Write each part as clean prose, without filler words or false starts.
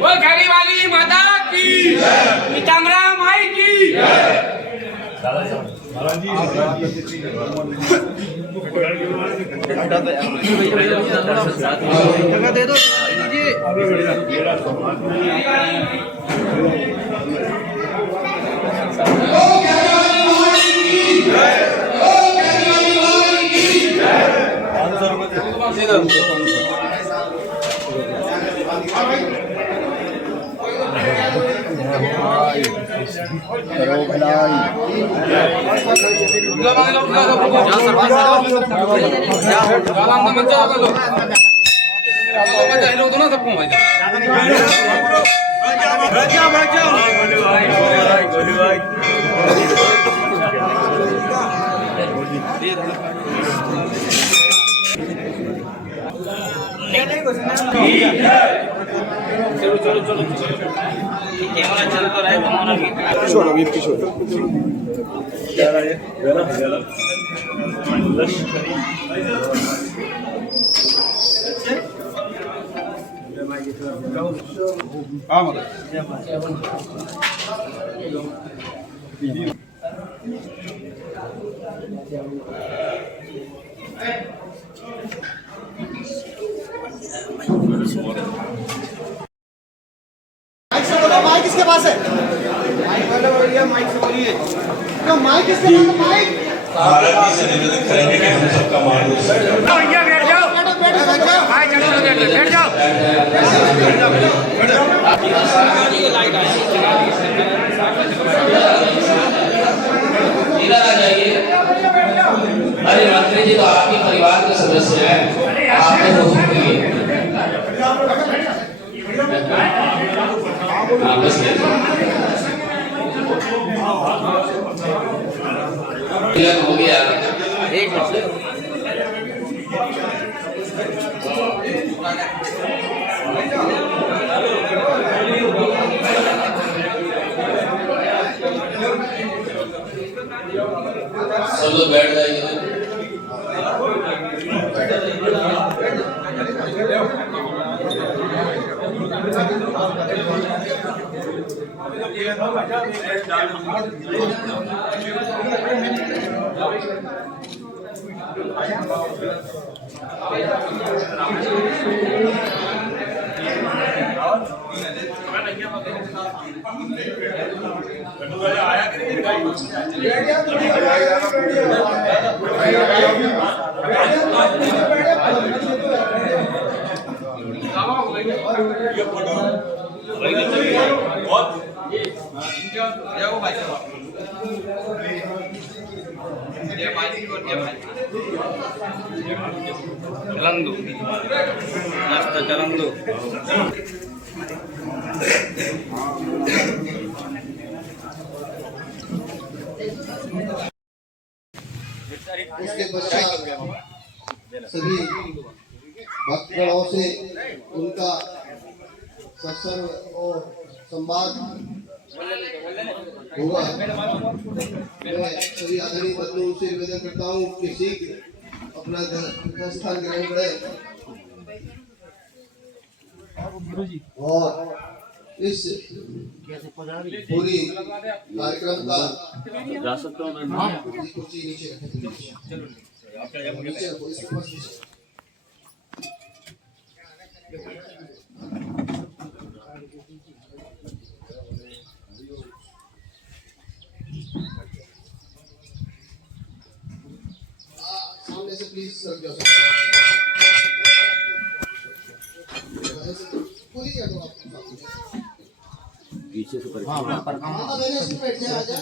वो घड़ी वाली माता की पीताम्बरा माई की जगह दे दो चलो चलो चलो कैमरा चल तो रहा है तुम्हारा भी छोड़ो भी छोड़ो क्या रहा है हाँ मतलब माइक किसके पास है? माइक से बोलिए। माइक किसके पास है? माइक भारत की से निवेदन करेंगे कि हम सबका मान भैया बैठ जाओ बैठ जाओ भाई चलो बैठ जाओ इधर आ जाइए। अरे मंत्री जी तो आपके परिवार के सदस्य हैं, आपको हुक्म दिए। बस हो गया एक मिनट सब लोग बैठ जाइए। चलन दो नाश्ता चलन दो उसके पश्चात सभी भक्तगणों से उनका सत्संग और संवाद होगा। मैं सभी आदरणीय बंधुओं से निवेदन करता हूँ कि शीघ्र अपना स्थान ग्रहण करें और इस पूरी कार्यक्रम का जा सकता हूँ कुर्सी नीचे सामने से प्लीज सर जाओ पूरी कर दो आप पीछे से पर हां मैंने इसमें बैठ जा आ जा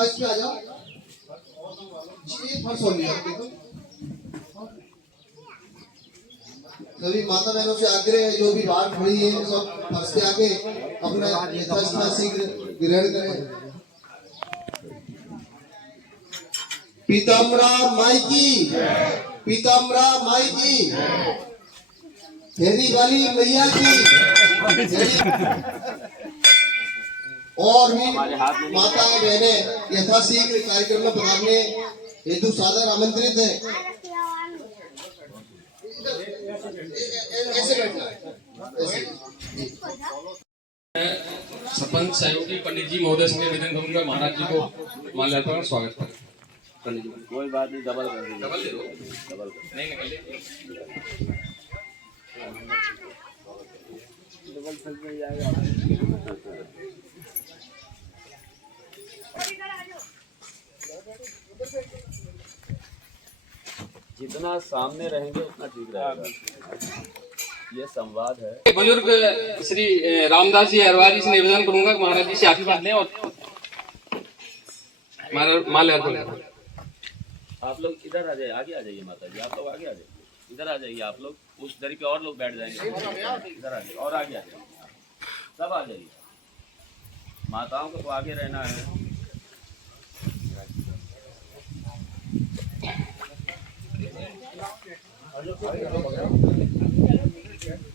आज पे आ जाओ जी एक फर्स्ट हो गया देखो सभी माता बहनों से आग्रह है, जो भी बाहर खड़ी है सब फर्श पे आके अपना यथास्था शीघ्र ग्रहण करें। पीताम्बरा माई की, पीताम्बरा माई की, फेरी वाली मैया की, और भी माता बहने यथाशीघ्र कार्यक्रम में पधारने हेतु सादर आमंत्रित है। ऐसे बैठना है, सरपंच सहयोगी पंडित जी महोदय से निवेदन करूंगा महाराज जी को माल्यार्पण और स्वागत करें। पंडित जी कोई बात नहीं, डबल कर दीजिए। डबल दे दो, डबल कर नहीं निकल डबल फल में जाएगा। जितना सामने रहेंगे उतना ठीक रहेगा। ये संवाद है। बुजुर्ग श्री रामदास जी अरवारी से निवेदन करूंगा कि महाराज जी से आशीर्वाद लें और माल्यार्पण करें। आप लोग इधर आ जाइए, आगे आ जाइए माता जी, आप लोग आगे आ जाइए, इधर आ जाइए। आप लोग उस दरी पे और लोग बैठ जाएंगे, इधर आ जाइए और आगे आ जाइए, सब आ जाइए। माताओं को तो आगे रहना है।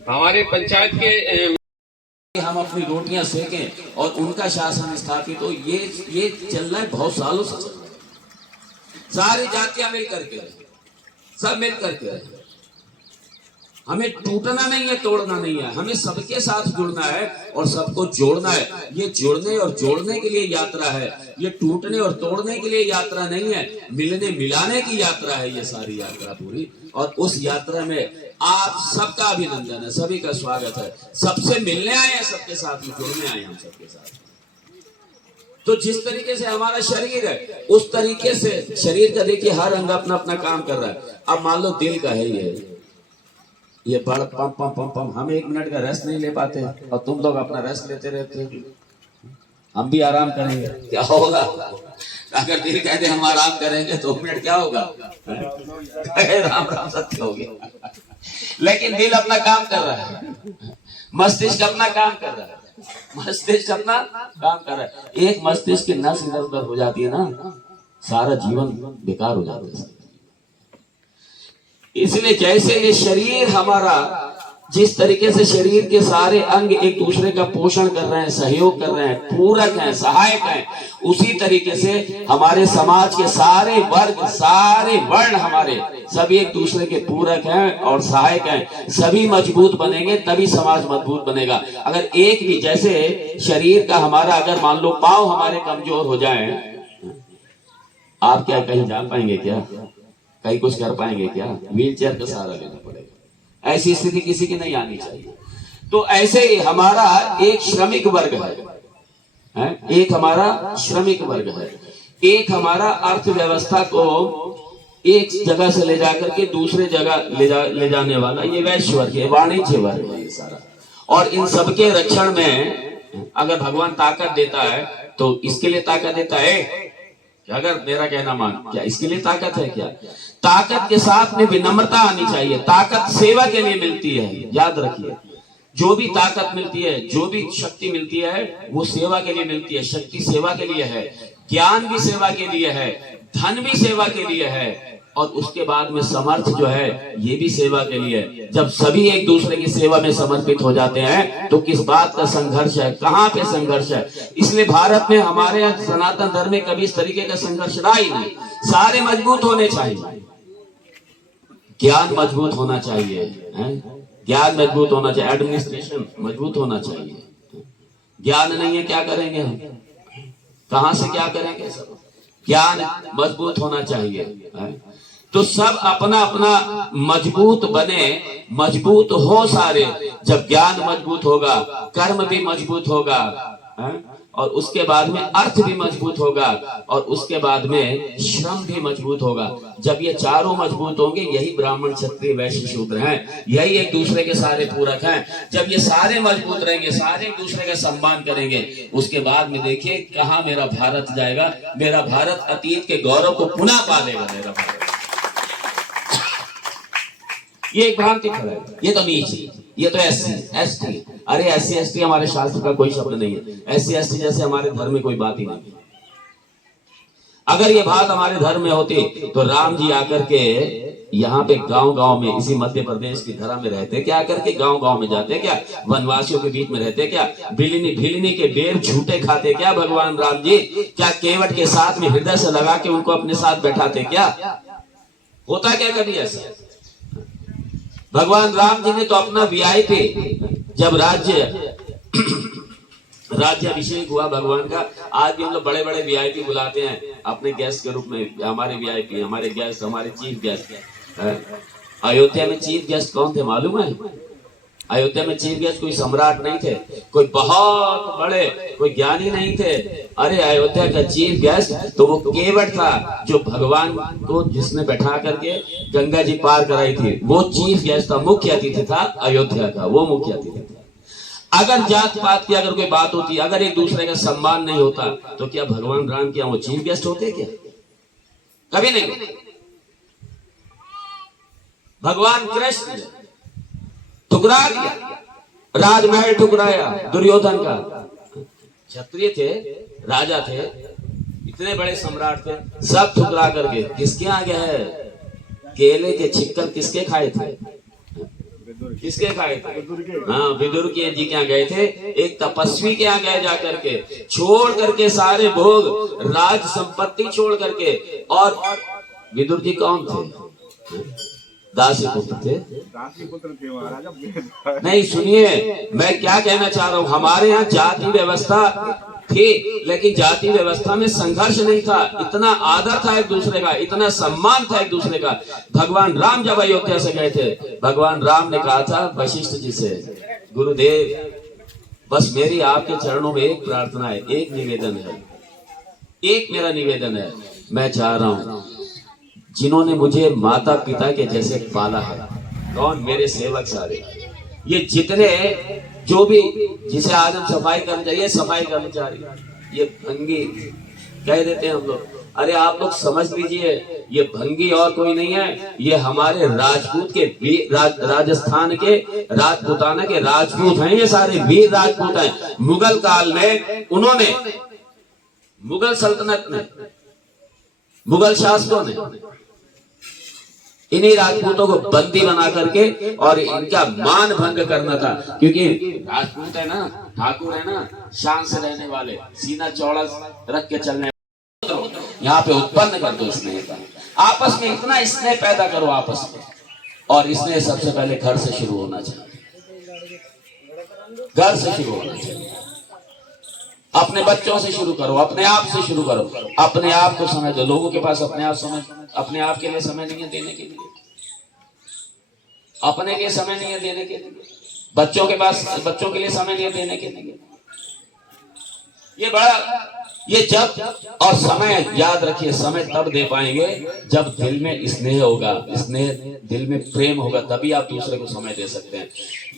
हमारे पंचायत के हम अपनी रोटियां सेकें और उनका शासन स्थापित हो, ये चल रहा है, बहुत सालों से चल रहा है। सारी जातियां मिल करके रहे, सब मिल करके रहे। हमें टूटना नहीं है, तोड़ना नहीं है, हमें सबके साथ जुड़ना है और सबको जोड़ना है। ये जुड़ने और जोड़ने के लिए यात्रा है, ये टूटने और तोड़ने के लिए यात्रा नहीं है, मिलने मिलाने की यात्रा है ये सारी यात्रा पूरी। और उस यात्रा में आप सबका अभिनंदन है, सभी का स्वागत है। सबसे मिलने आए हैं, सबके साथ में जुड़ने आए हैं, हम सबके साथ। तो जिस तरीके से हमारा शरीर है उस तरीके से शरीर का देखिए हर अंग अपना अपना काम कर रहा है। अब मान लो दिल का है ये बड़ पम पम पम पम, हम 1 मिनट का रेस्ट नहीं ले पाते और तुम लोग अपना रेस्ट लेते रहते हो। हम भी आराम करेंगे, क्या होगा? अगर दिल कहते हम आराम करेंगे तो 2 मिनट क्या होगा? राम राम सत्य हो गया। लेकिन दिल अपना काम कर रहा है, मस्तिष्क अपना काम कर रहा है, मस्तिष्क अपना काम कर रहा है। एक मस्तिष्क की नस इधर उधर हो जाती है ना, सारा जीवन बेकार हो जाता है। इसलिए जैसे ये शरीर हमारा, जिस तरीके से शरीर के सारे अंग एक दूसरे का पोषण कर रहे हैं, सहयोग कर रहे हैं, पूरक हैं, सहायक हैं, उसी तरीके से हमारे समाज के सारे वर्ग, सारे वर्ण हमारे सभी एक दूसरे के पूरक हैं और सहायक हैं। सभी मजबूत बनेंगे तभी समाज मजबूत बनेगा। अगर एक भी, जैसे शरीर का हमारा अगर मान लो पांव हमारे कमजोर हो जाए, आप क्या कहीं जा पाएंगे? क्या कहीं कुछ कर पाएंगे? क्या व्हील चेयर का सहारा लेना पड़ेगा। ऐसी स्थिति किसी की नहीं आनी चाहिए। तो ऐसे ही हमारा एक श्रमिक वर्ग है, एक हमारा श्रमिक वर्ग है, एक हमारा अर्थव्यवस्था को एक जगह से ले जाकर के दूसरे जगह ले जाने वाला ये वैश्य वर्ग है, वाणिज्य वर्ग है ये सारा। और इन सबके रक्षण में अगर भगवान ताकत देता है तो इसके लिए ताकत देता है। अगर मेरा कहना मान, क्या इसके लिए ताकत है? क्या ताकत के साथ में विनम्रता आनी चाहिए। ताकत सेवा के लिए मिलती है, याद रखिए। जो भी ताकत मिलती है, जो भी शक्ति मिलती है, वो सेवा के लिए मिलती है। शक्ति सेवा के लिए है, ज्ञान भी सेवा के लिए है, धन भी सेवा के लिए है, और उसके बाद में समर्थ जो है ये भी सेवा के लिए है। जब सभी एक दूसरे की सेवा में समर्पित हो जाते हैं तो किस बात का संघर्ष है? कहाँ पे संघर्ष है? इसलिए भारत में, हमारे यहाँ सनातन धर्म में कभी इस तरीके का संघर्ष रहा ही नहीं। सारे मजबूत होने चाहिए, ज्ञान मजबूत होना चाहिए, ज्ञान मजबूत होना चाहिए, एडमिनिस्ट्रेशन मजबूत होना चाहिए। ज्ञान नहीं है क्या करेंगे हम? कहां से क्या करेंगे? सब ज्ञान मजबूत होना चाहिए। तो सब अपना अपना मजबूत बने, मजबूत हो सारे। जब ज्ञान मजबूत होगा, कर्म भी मजबूत होगा, और उसके बाद में अर्थ भी मजबूत होगा, और उसके बाद में श्रम भी मजबूत होगा। जब ये चारों मजबूत होंगे, यही ब्राह्मण, क्षत्रिय, वैश्य, शूद्र हैं, यही एक दूसरे के सारे पूरक हैं। जब ये सारे मजबूत रहेंगे, सारे एक दूसरे का सम्मान करेंगे, उसके बाद में देखिए कहाँ मेरा भारत जाएगा। मेरा भारत अतीत के गौरव को पुनः पालेगा। मेरा भारत ये एक भ्रांति फैलाई, ये तो नीच, ये तो SC ST। अरे SC ST हमारे शास्त्र का कोई शब्द नहीं है। SC ST जैसे हमारे धर्म में कोई बात ही नहीं। अगर ये बात हमारे धर्म में होती तो राम जी आकर के यहाँ पे गांव गांव में, इसी मध्य प्रदेश की धरा में रहते क्या, करके गांव गांव में जाते क्या, वनवासियों के बीच में रहते क्या, भिलिनी के बेर झूठे खाते क्या भगवान राम जी, क्या केवट के साथ में हृदय से लगा के उनको अपने साथ बैठाते क्या, होता क्या कभी ऐसा? भगवान राम जी ने तो अपना VIP, जब राज्याभिषेक हुआ भगवान का, आज भी हम लोग बड़े बड़े VIP बुलाते हैं अपने गेस्ट के रूप में। हमारे VIP, हमारे गेस्ट, हमारे चीफ गेस्ट। अयोध्या में चीफ गेस्ट कौन थे मालूम है? अयोध्या में चीफ गेस्ट कोई सम्राट नहीं थे, कोई बहुत बड़े, कोई ज्ञानी नहीं थे। अरे अयोध्या का चीफ गेस्ट तो वो केवट था, जो भगवान को जिसने बैठा करके गंगा जी पार कराई थी, वो चीफ गेस्ट था, मुख्य अतिथि था अयोध्या का, वो मुख्य अतिथि था। अगर जात पात की अगर कोई बात होती, अगर एक दूसरे का सम्मान नहीं होता, तो क्या भगवान राम क्या वो चीफ गेस्ट होते क्या? कभी नहीं। भगवान कृष्ण ठुकरा दिया, राजमहल ठुकराया दुर्योधन का। क्षत्रिय थे, राजा थे, इतने बड़े सम्राट थे, सब ठुकरा करके किसके आगे है? केले के छिक्कर किसके खाए थे? किसके खाए थे? हाँ, विदुर के जी के यहाँ गए थे, एक तपस्वी के यहाँ गए जाकर के, छोड़ करके सारे भोग, राज संपत्ति छोड़ करके। और विदुर जी कौन थे? दासी पुत्र थे। नहीं, सुनिए मैं क्या कहना चाह रहा हूँ, हमारे यहाँ जाति व्यवस्था थी, लेकिन जाति व्यवस्था में संघर्ष नहीं था, इतना आदर था एक दूसरे का, इतना सम्मान था एक दूसरे का। भगवान राम जब अयोध्या से गए थे, भगवान राम ने कहा था वशिष्ठ जी से, गुरुदेव बस मेरी आपके चरणों में एक प्रार्थना है, एक निवेदन है, एक मेरा निवेदन है। मैं चाह रहा हूं जिन्होंने मुझे माता पिता के जैसे पाला है, कौन? मेरे सेवक सारे, ये जितने जो भी, जिसे आज हम सफाई कर्मचारी, ये सफाई कर्मचारी, ये भंगी कह देते हैं हम लोग। अरे आप लोग समझ लीजिए, ये भंगी और कोई नहीं है, ये हमारे राजपूत के राजस्थान के राजपूताना के राजपूत हैं, ये सारे वीर राजपूत हैं। मुगल काल में उन्होंने, मुगल सल्तनत में, मुगल शासकों ने इन्हीं राजपूतों को बंदी बना करके और इनका मान भंग करना था, क्योंकि राजपूत है ना, ठाकुर है ना, शान से रहने वाले, सीना चौड़ा रख के चलने, यहाँ पे उत्पन्न कर दो स्नेह का, आपस में इतना स्नेह पैदा करो आपस में। और स्नेह सबसे पहले घर से शुरू होना चाहिए, घर से शुरू होना चाहिए। अपने बच्चों से शुरू करो, अपने आप से शुरू करो, अपने आप को समय दो। लोगों के पास अपने आप के लिए समय नहीं है देने के लिए, अपने लिए समय नहीं है देने के लिए, बच्चों के पास बच्चों के लिए समय नहीं है देने के लिए। ये जब, और समय याद रखिए, समय तब दे पाएंगे जब दिल में स्नेह होगा, स्नेह दिल में प्रेम होगा, तभी आप दूसरे को समय दे सकते हैं।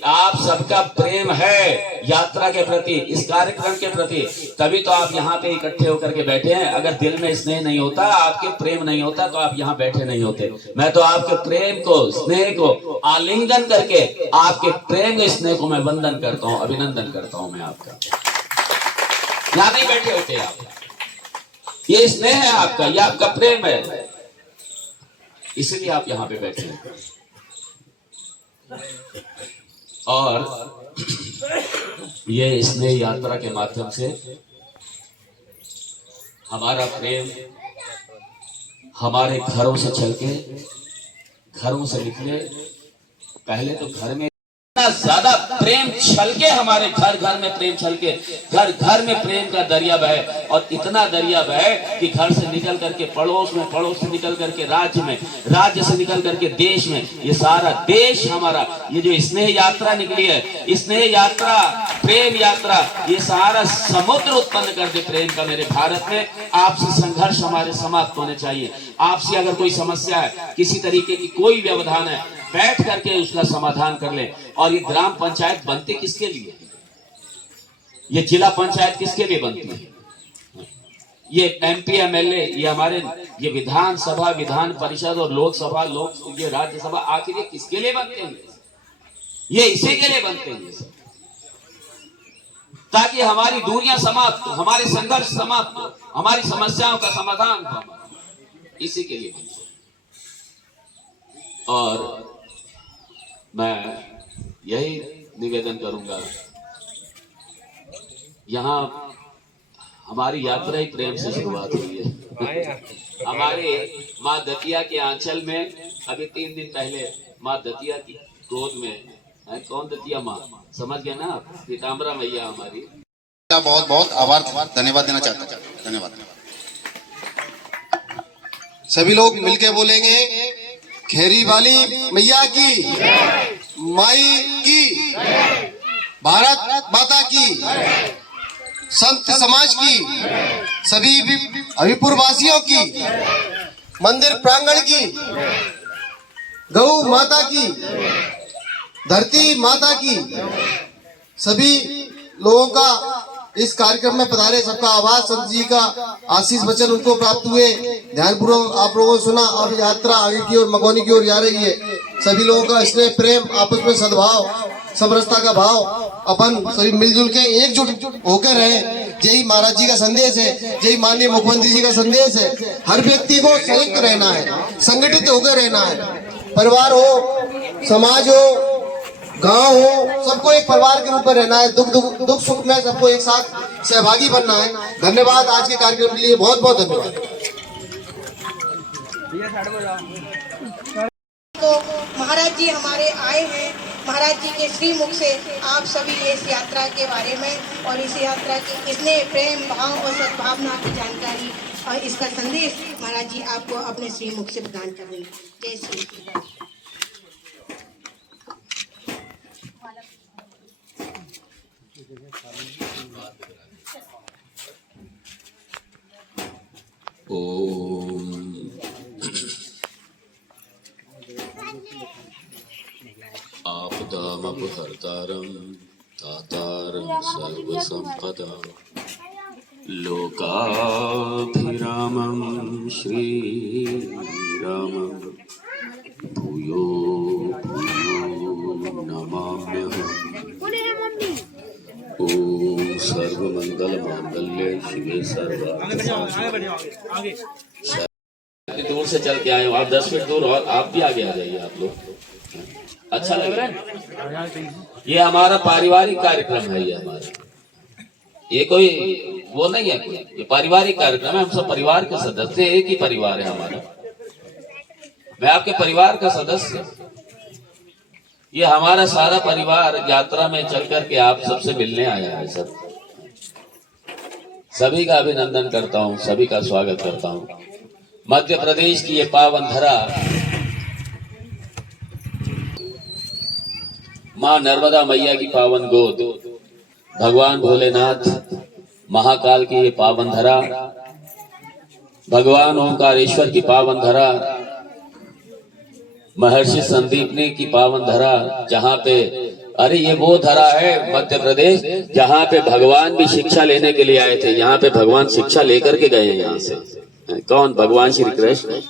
आप सबका प्रेम है यात्रा के प्रति, इस कार्यक्रम के प्रति, तभी तो आप यहाँ पे इकट्ठे होकर के बैठे हैं। अगर दिल में स्नेह नहीं होता, आपके प्रेम नहीं होता, तो आप यहाँ बैठे नहीं होते। मैं तो आपके प्रेम को, स्नेह को आलिंगन करके, आपके प्रेम स्नेह को मैं वंदन करता हूँ, अभिनंदन करता हूँ मैं आपका। यहाँ नहीं बैठे होते आप, ये स्नेह है आपका, ये आपका प्रेम है, इसलिए आप यहाँ पे बैठे हैं। और ये स्नेह यात्रा के माध्यम से हमारा प्रेम हमारे घरों से चल के, घरों से निकले। पहले तो घर में इतना ज्यादा प्रेम छलके, हमारे घर घर में प्रेम छलके, घर घर में प्रेम का दरिया बहे, और इतना दरिया बहे कि घर से निकल करके पड़ोस में, पड़ोस से निकल करके राज्य में, राज्य से निकल करके देश में, ये सारा देश हमारा, ये जो स्नेह यात्रा निकली है, स्नेह यात्रा, प्रेम यात्रा, ये सारा समुद्र उत्पन्न कर दे प्रेम का मेरे भारत में। आपसी संघर्ष हमारे समाप्त होने चाहिए। आपसी अगर कोई समस्या है, किसी तरीके की कोई व्यवधान है, बैठ करके उसका समाधान कर ले। और ये ग्राम पंचायत बनती किसके लिए? ये जिला पंचायत किसके लिए बनती है? ये MP MLA, ये हमारे ये विधानसभा, विधान परिषद और लोकसभा, ये राज्यसभा, आखिर ये किसके लिए बनते हैं? ये इसी के लिए बनते हैं सब, ताकि हमारी दूरियां समाप्त हो, हमारे संघर्ष समाप्त हो, हमारी समस्याओं का समाधान हो, इसी के लिए। और मैं यही निवेदन करूंगा, यहाँ हमारी यात्रा ही प्रेम से शुरुआत हुई है। हमारे माँ दतिया के आंचल में अभी 3 दिन पहले माँ दतिया की गोद में, कौन दतिया माँ, समझ गए ना आप, पीताम्बरा मैया हमारी। बहुत बहुत आभार, धन्यवाद देना चाहता हूँ। धन्यवाद। सभी लोग मिलके बोलेंगे, खेरी वाली मैया की, माई की, भारत माता की, संत समाज की, सभी अभिपुर वासियों की, मंदिर प्रांगण की, गौ माता की, धरती माता की, सभी लोगों का इस कार्यक्रम में पधारे सबका आभार। संत जी का आशीष वचन उनको प्राप्त हुए, ध्यानपूर्वक आप लोगों ने सुना। अब यात्रा आगे की ओर मगोनी की ओर जा रही है। सभी लोगों का स्नेह, प्रेम, आपस में सद्भाव, समरसता का भाव, अपन सभी मिलजुल के एकजुट होकर रहे, यही महाराज जी का संदेश है, यही माननीय मुख्यमंत्री जी का संदेश है। हर व्यक्ति को संयुक्त रहना है, संगठित होकर रहना है। परिवार हो, समाज हो, गांव हो, सबको एक परिवार के रूप में रहना है। दुख सुख में सबको एक साथ सहभागी बनना है। धन्यवाद आज के कार्यक्रम के लिए, बहुत बहुत धन्यवाद। तो महाराज जी हमारे आए हैं, महाराज जी के श्रीमुख से आप सभी इस यात्रा के बारे में और इस यात्रा की स्नेह, प्रेम, भाव और सद्भावना की जानकारी और इसका संदेश महाराज जी आपको अपने श्रीमुख से प्रदान कर देंगे। जय श्री राम। ओम आपदामपहर्तारं दातारं सर्वसम्पदां लोकाभिरामं श्रीरामं भूयो भूयो नमाम्यहम्। ओम सर्वमंगलमांगल्ये शिवे सर्वार्थ। दूर से चल के आए हो आप, 10 फीट दूर, और आप भी आगे आ जाइए आप लोग। अच्छा लग रहा है। ये हमारा पारिवारिक कार्यक्रम है, ये हमारा, ये कोई वो नहीं है, ये पारिवारिक कार्यक्रम है। हम सब परिवार के सदस्य, एक ही परिवार है हमारा। मैं आपके परिवार का सदस्य, ये हमारा सारा परिवार यात्रा में चल करके आप सबसे मिलने आया है। सब सभी का अभिनंदन करता हूँ, सभी का स्वागत करता हूँ। मध्य प्रदेश की ये पावन धरा, माँ नर्मदा मैया की पावन गोद, भगवान भोलेनाथ महाकाल की ये पावन धरा, भगवान ओंकारेश्वर की पावन धरा, महर्षि संदीपनी की पावन धरा, जहाँ पे, अरे ये वो धरा है मध्य प्रदेश जहाँ पे भगवान भी शिक्षा लेने के लिए आए थे। यहाँ पे भगवान शिक्षा लेकर के गए यहाँ से। कौन? भगवान श्री कृष्ण।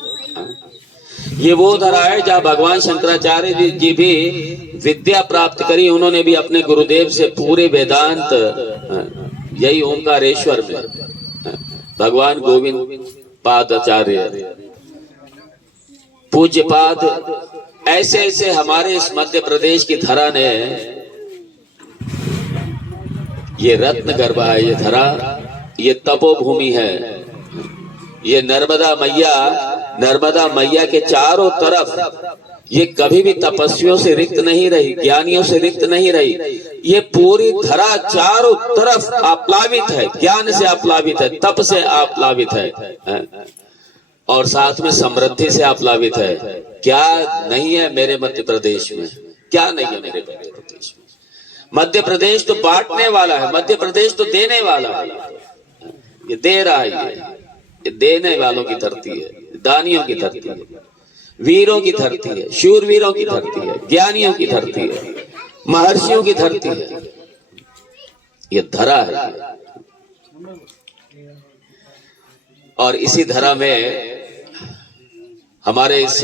ये वो धरा है जहाँ भगवान शंकराचार्य जी भी विद्या प्राप्त करी। उन्होंने भी अपने गुरुदेव से पूरे वेदांत, यही ओंकारेश्वर में भगवान गोविंद पादाचार्य, पूज्य पाद, ऐसे ऐसे हमारे इस मध्य प्रदेश की धरा ने, ये रत्न गर्भा है ये धरा, ये तपोभूमि है। ये नर्मदा मैया के चारों तरफ ये कभी भी तपस्वियों से रिक्त नहीं रही, ज्ञानियों से रिक्त नहीं रही। ये पूरी धरा चारों तरफ आप्लावित है, ज्ञान से आप्लावित है, तप से आप्लावित है, और साथ में समृद्धि से आप्लावित है। क्या नहीं है मेरे मध्य प्रदेश में? क्या नहीं है मेरे मध्य प्रदेश में? मध्य प्रदेश तो बांटने वाला है, मध्य प्रदेश तो देने वाला है। ये दे रहा है, ये देने वालों की धरती है, दानियों की धरती है, वीरों की धरती है, शूरवीरों की धरती है, ज्ञानियों की धरती है, महर्षियों की धरती है। ये धरा है। और इसी धारा में हमारे इस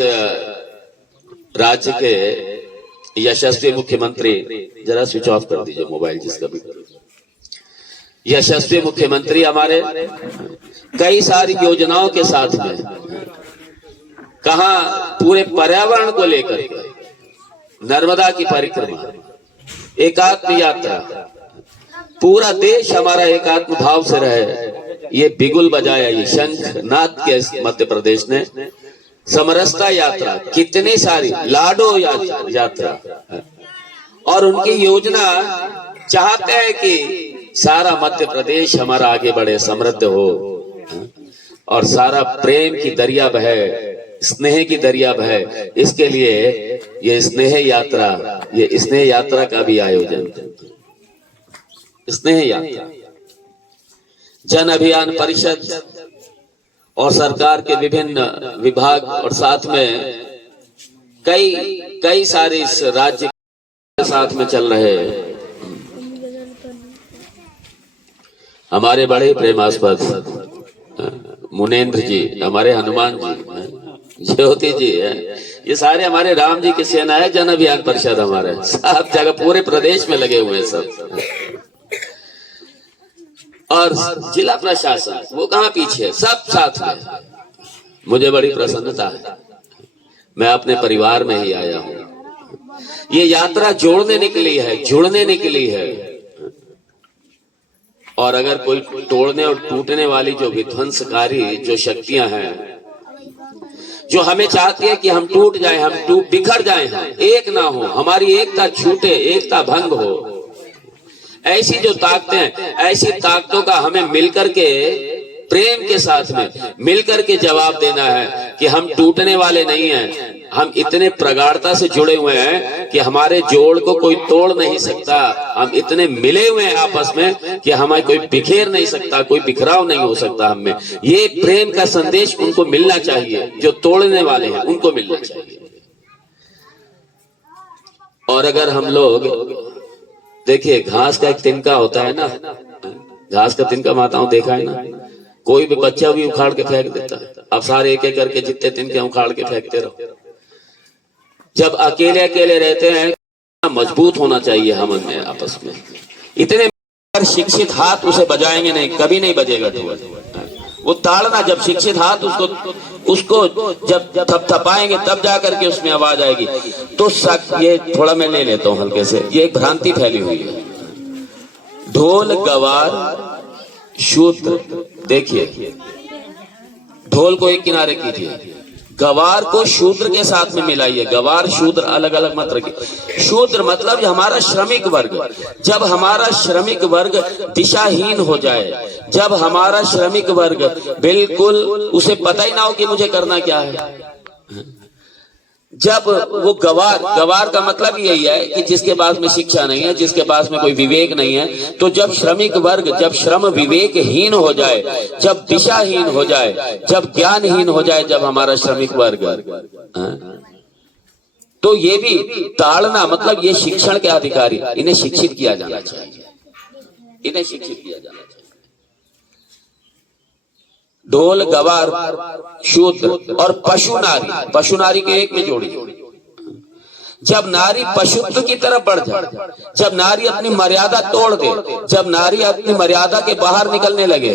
राज्य के यशस्वी मुख्यमंत्री, जरा स्विच ऑफ कर दीजिए मोबाइल जिसका भी, यशस्वी मुख्यमंत्री हमारे कई सारी योजनाओं के साथ में, कहा पूरे पर्यावरण को लेकर के नर्मदा की परिक्रमा, एकात्म यात्रा, पूरा देश हमारा एकात्म भाव से रहे, ये बिगुल बजाया, ये शंख नाद के मध्य प्रदेश ने, समरसता यात्रा, कितनी सारी लाडो यात्रा, और उनकी योजना चाहते हैं कि सारा मध्य प्रदेश हमारा आगे बढ़े, समृद्ध हो, और सारा प्रेम की दरिया बहे, स्नेह की दरिया बहे। इसके लिए ये स्नेह यात्रा का भी आयोजन, स्नेह यात्रा, जन अभियान परिषद और सरकार के विभिन्न विभाग और साथ में कई सारे इस राज्य के साथ में चल रहे हमारे बड़े प्रेमास्पद मुनेन्द्र जी, हमारे हनुमान जी, ज्योति जी है, ये सारे हमारे राम जी की सेना है। जन अभियान परिषद हमारे सब जगह पूरे प्रदेश में लगे हुए हैं सब, और जिला प्रशासन वो कहाँ पीछे है, सब साथ में। मुझे बड़ी प्रसन्नता है, मैं अपने परिवार में ही आया हूँ। ये यात्रा जोड़ने निकली है, जुड़ने निकली है, और अगर कोई तोड़ने और टूटने वाली जो विध्वंसकारी जो शक्तियां हैं, जो हमें चाहती है कि हम टूट जाएं, हम बिखर जाएं, हम एक ना हो, हमारी एकता छूटे, एकता भंग हो, ऐसी जो ताकतें हैं, ऐसी ताकतों का हमें मिलकर के प्रेम के साथ में मिलकर के जवाब देना है कि हम टूटने वाले नहीं हैं, हम इतने प्रगाढ़ता से जुड़े हुए हैं कि हमारे जोड़ को कोई तोड़ नहीं सकता, हम इतने मिले हुए हैं आपस में कि हमें कोई बिखेर नहीं सकता, कोई बिखराव नहीं हो सकता हम में। ये प्रेम का संदेश उनको मिलना चाहिए, जो तोड़ने वाले हैं उनको मिलना चाहिए। और अगर हम लोग देखिए, घास का एक तिनका होता है ना, घास का तिनका माताओं देखा है ना, कोई भी बच्चा भी उखाड़ के फेंक देता है। अब सारे एक एक करके जितने तिनके उखाड़ के फेंकते रहो। जब अकेले अकेले रहते हैं, मजबूत होना चाहिए हम में आपस में। इतने शिक्षित हाथ उसे बजाएंगे नहीं, कभी नहीं बजेगा ढोल। वो ताड़ना, जब शिक्षित हाथ उसको जब थपथपाएंगे तब जा करके उसमें आवाज आएगी। तो ये थोड़ा मैं ले लेता हूँ हल्के से, ये एक भ्रांति फैली हुई है। ढोल गवार शूद्र, देखिए ढोल को एक किनारे कीजिए, गवार को शूद्र के साथ में मिलाइए। गवार शूद्र अलग अलग मत रखिए। शूद्र मतलब हमारा श्रमिक वर्ग। जब हमारा श्रमिक वर्ग दिशाहीन हो जाए, जब हमारा श्रमिक वर्ग बिल्कुल उसे पता ही ना हो कि मुझे करना क्या है, जब वो गवार का मतलब यही है कि जिसके पास में शिक्षा नहीं है, जिसके पास में कोई विवेक नहीं है। तो जब श्रमिक वर्ग, जब श्रम विवेकहीन हो जाए, जब दिशाहीन हो जाए, जब ज्ञानहीन हो जाए, जब हमारा श्रमिक वर्ग, तो ये भी ताड़ना मतलब ये शिक्षण के अधिकारी, इन्हें शिक्षित किया जाना चाहिए, इन्हें शिक्षित किया जाना चाहिए। ढोल गवार शूद्र और पशु नारी, पशु नारी के एक में जोड़िए। जब नारी पशुत्व की तरफ बढ़ जाए, जब नारी अपनी मर्यादा तोड़ दे, जब नारी अपनी मर्यादा के बाहर निकलने लगे,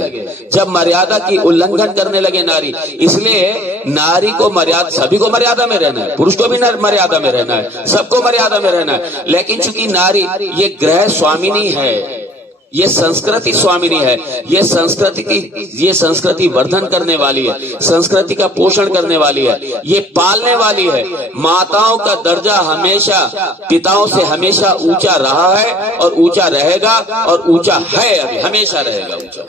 जब मर्यादा की उल्लंघन करने लगे नारी, इसलिए नारी को मर्यादा, सभी को मर्यादा में रहना है, पुरुष को भी मर्यादा में रहना है, सबको मर्यादा में रहना है। लेकिन चूंकि नारी ये ग्रह स्वामिनी है, ये संस्कृति स्वामिनी है, ये संस्कृति वर्धन करने वाली है, संस्कृति का पोषण करने वाली है, ये पालने वाली है। माताओं का दर्जा हमेशा पिताओं से हमेशा ऊंचा रहा है और ऊंचा रहेगा और ऊंचा है, अभी हमेशा रहेगा ऊंचा।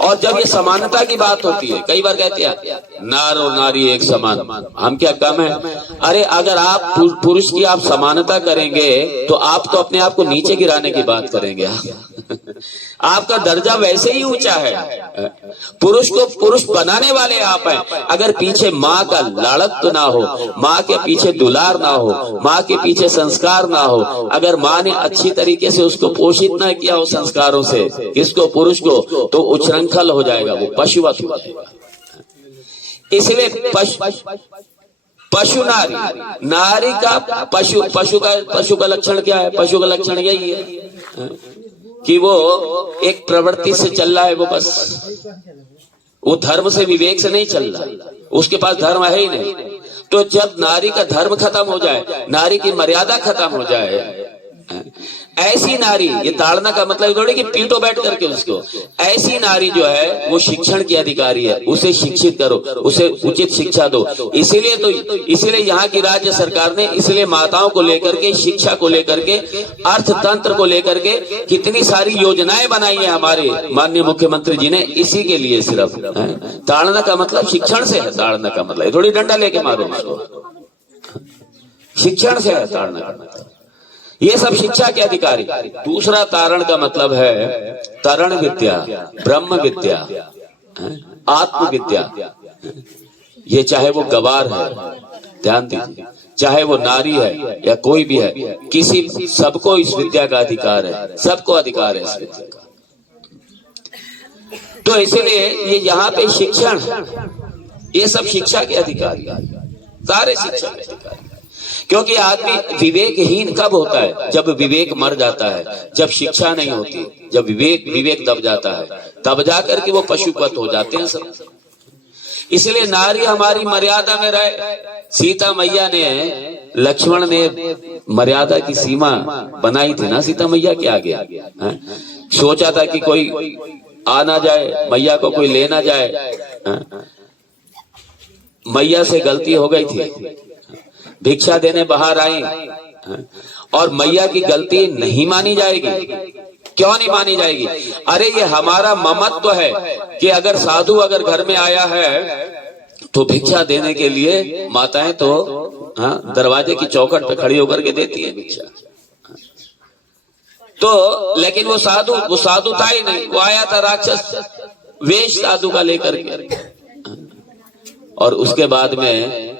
और जब ये समानता की बात होती है, कई बार कहते हैं नार और नारी एक समान, हम क्या कम है? अरे अगर आप पुरुष की आप समानता करेंगे तो आप तो अपने आप को नीचे गिराने की बात करेंगे। आपका दर्जा वैसे ही ऊंचा है। पुरुष को पुरुष बनाने वाले आप हैं। अगर पीछे माँ का लाड़त्व ना हो, माँ के पीछे दुलार ना हो, माँ के पीछे संस्कार ना हो, अगर माँ ने अच्छी तरीके से उसको पोषित ना किया हो संस्कारों से, किसको? पुरुष को, तो उच्छृंखल हो जाएगा, वो पशुवत हो जाएगा। इसलिए पशु नारी, नारी का पशु का लक्षण क्या है? पशु का लक्षण यही है कि वो एक प्रवृत्ति से चल रहा है, वो बस वो धर्म से विवेक से नहीं चल रहा, उसके पास धर्म है ही नहीं। तो जब नारी का धर्म खत्म हो जाए, नारी की मर्यादा खत्म हो जाए, ऐसी नारी, ये ताड़ना का मतलब थोड़ी कि पीटो बैठ करके उसको, ऐसी नारी जो है वो शिक्षण की अधिकारी है, उसे शिक्षित करो, उसे उचित शिक्षा दो। इसीलिए यहाँ की राज्य सरकार ने इसलिए माताओं को लेकर के, शिक्षा को लेकर के, अर्थतंत्र को लेकर के कितनी सारी योजनाएं बनाई है हमारे माननीय मुख्यमंत्री जी ने, इसी के लिए सिर्फ। ताड़ना का मतलब शिक्षण से है, ताड़ना का मतलब थोड़ी डंडा लेके मारो उसको, शिक्षण से है ताड़ना का मतलब। ये सब शिक्षा के अधिकारी। दूसरा तारण का मतलब है तरण विद्या, ब्रह्म विद्या, आत्म विद्या। ये चाहे वो गवार है, ध्यान दीजिए, चाहे वो नारी है या कोई भी है, किसी सबको इस विद्या का अधिकार है, सबको अधिकार है इस विद्या का। तो इसलिए ये यहाँ पे शिक्षण, ये सब शिक्षा के अधिकारी, सारे शिक्षा के अधिकारी। क्योंकि आदमी विवेकहीन कब होता है? जब विवेक मर जाता है, जब शिक्षा नहीं होती, जब विवेक दब जाता है, तब जाकर के वो पशुपत हो जाते हैं सब। इसलिए नारी हमारी मर्यादा में रहे। सीता मैया ने, लक्ष्मण ने मर्यादा की सीमा बनाई थी ना सीता मैया के आगे। सोचा था कि कोई आ ना जाए, मैया को कोई ले ना जाए। मैया से गलती हो गई थी, भिक्षा देने बाहर आई, और मैया की गलती नहीं मानी जाएगी। क्यों नहीं मानी जाएगी? अरे ये हमारा ममत्व है कि अगर साधु अगर घर में आया है तो भिक्षा देने के लिए माताएं तो दरवाजे की चौखट पे खड़ी होकर के देती है भिक्षा। तो लेकिन वो साधु था ही नहीं, वो आया था राक्षस वेश साधु का लेकर के। और उसके बाद में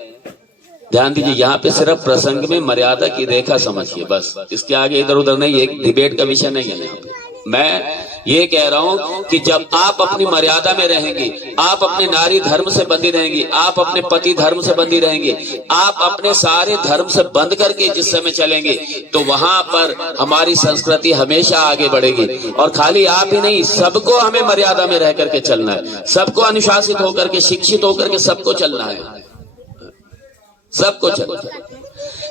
ध्यान दीजिए, यहाँ पे सिर्फ प्रसंग में मर्यादा की रेखा समझिए बस, इसके आगे इधर उधर नहीं, एक डिबेट का विषय नहीं है यहाँ पे। मैं ये कह रहा हूँ कि जब आप अपनी मर्यादा में रहेंगे, आप अपने नारी धर्म से बंधी रहेंगी, आप अपने पति धर्म से बंधी रहेंगे, आप अपने सारे धर्म से बंद करके जिस समय चलेंगे, तो वहां पर हमारी संस्कृति हमेशा आगे बढ़ेगी। और खाली आप ही नहीं, सबको हमें मर्यादा में रह करके चलना है, सबको अनुशासित होकर के, शिक्षित होकर के सबको चलना है, सबको चलना है।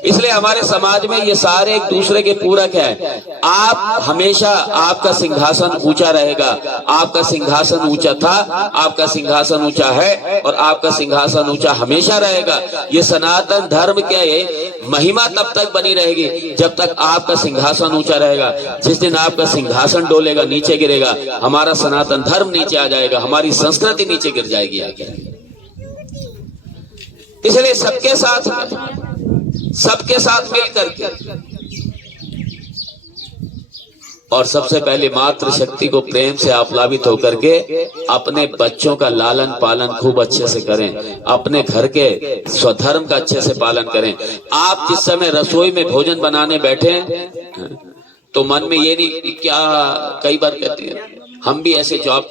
इसलिए हमारे समाज में ये सारे एक दूसरे के पूरक है। आप हमेशा, आपका सिंहासन ऊंचा रहेगा, आपका सिंहासन ऊंचा था, आपका सिंहासन ऊंचा है, और आपका सिंहासन ऊंचा हमेशा रहेगा। ये सनातन धर्म के महिमा तब तक बनी रहेगी जब तक आपका सिंहासन ऊंचा रहेगा। जिस दिन आपका सिंहासन डोलेगा, नीचे गिरेगा, हमारा सनातन धर्म नीचे आ जाएगा, हमारी संस्कृति नीचे गिर जाएगी आगे। इसलिए सबके साथ मिलकर के, और सबसे पहले मातृ शक्ति को प्रेम से आप्लावित होकर के अपने बच्चों का लालन पालन खूब अच्छे से करें, अपने घर के स्वधर्म का अच्छे से पालन करें। आप जिस समय रसोई में भोजन बनाने बैठे तो मन में ये नहीं, क्या कई बार कहते हैं हम भी ऐसे जॉब,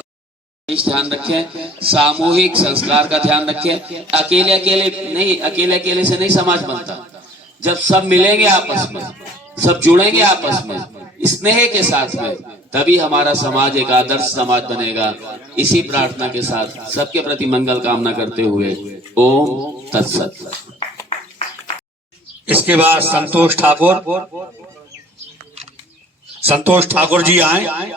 ध्यान रखें, सामूहिक संस्कार का ध्यान रखें। अकेले से नहीं समाज बनता। जब सब मिलेंगे आपस में, सब जुड़ेंगे आपस में, स्नेह के साथ में, तभी हमारा समाज एक आदर्श समाज बनेगा। इसी प्रार्थना के साथ सबके प्रति मंगल कामना करते हुए ओम तत्सत। इसके बाद संतोष ठाकुर जी आए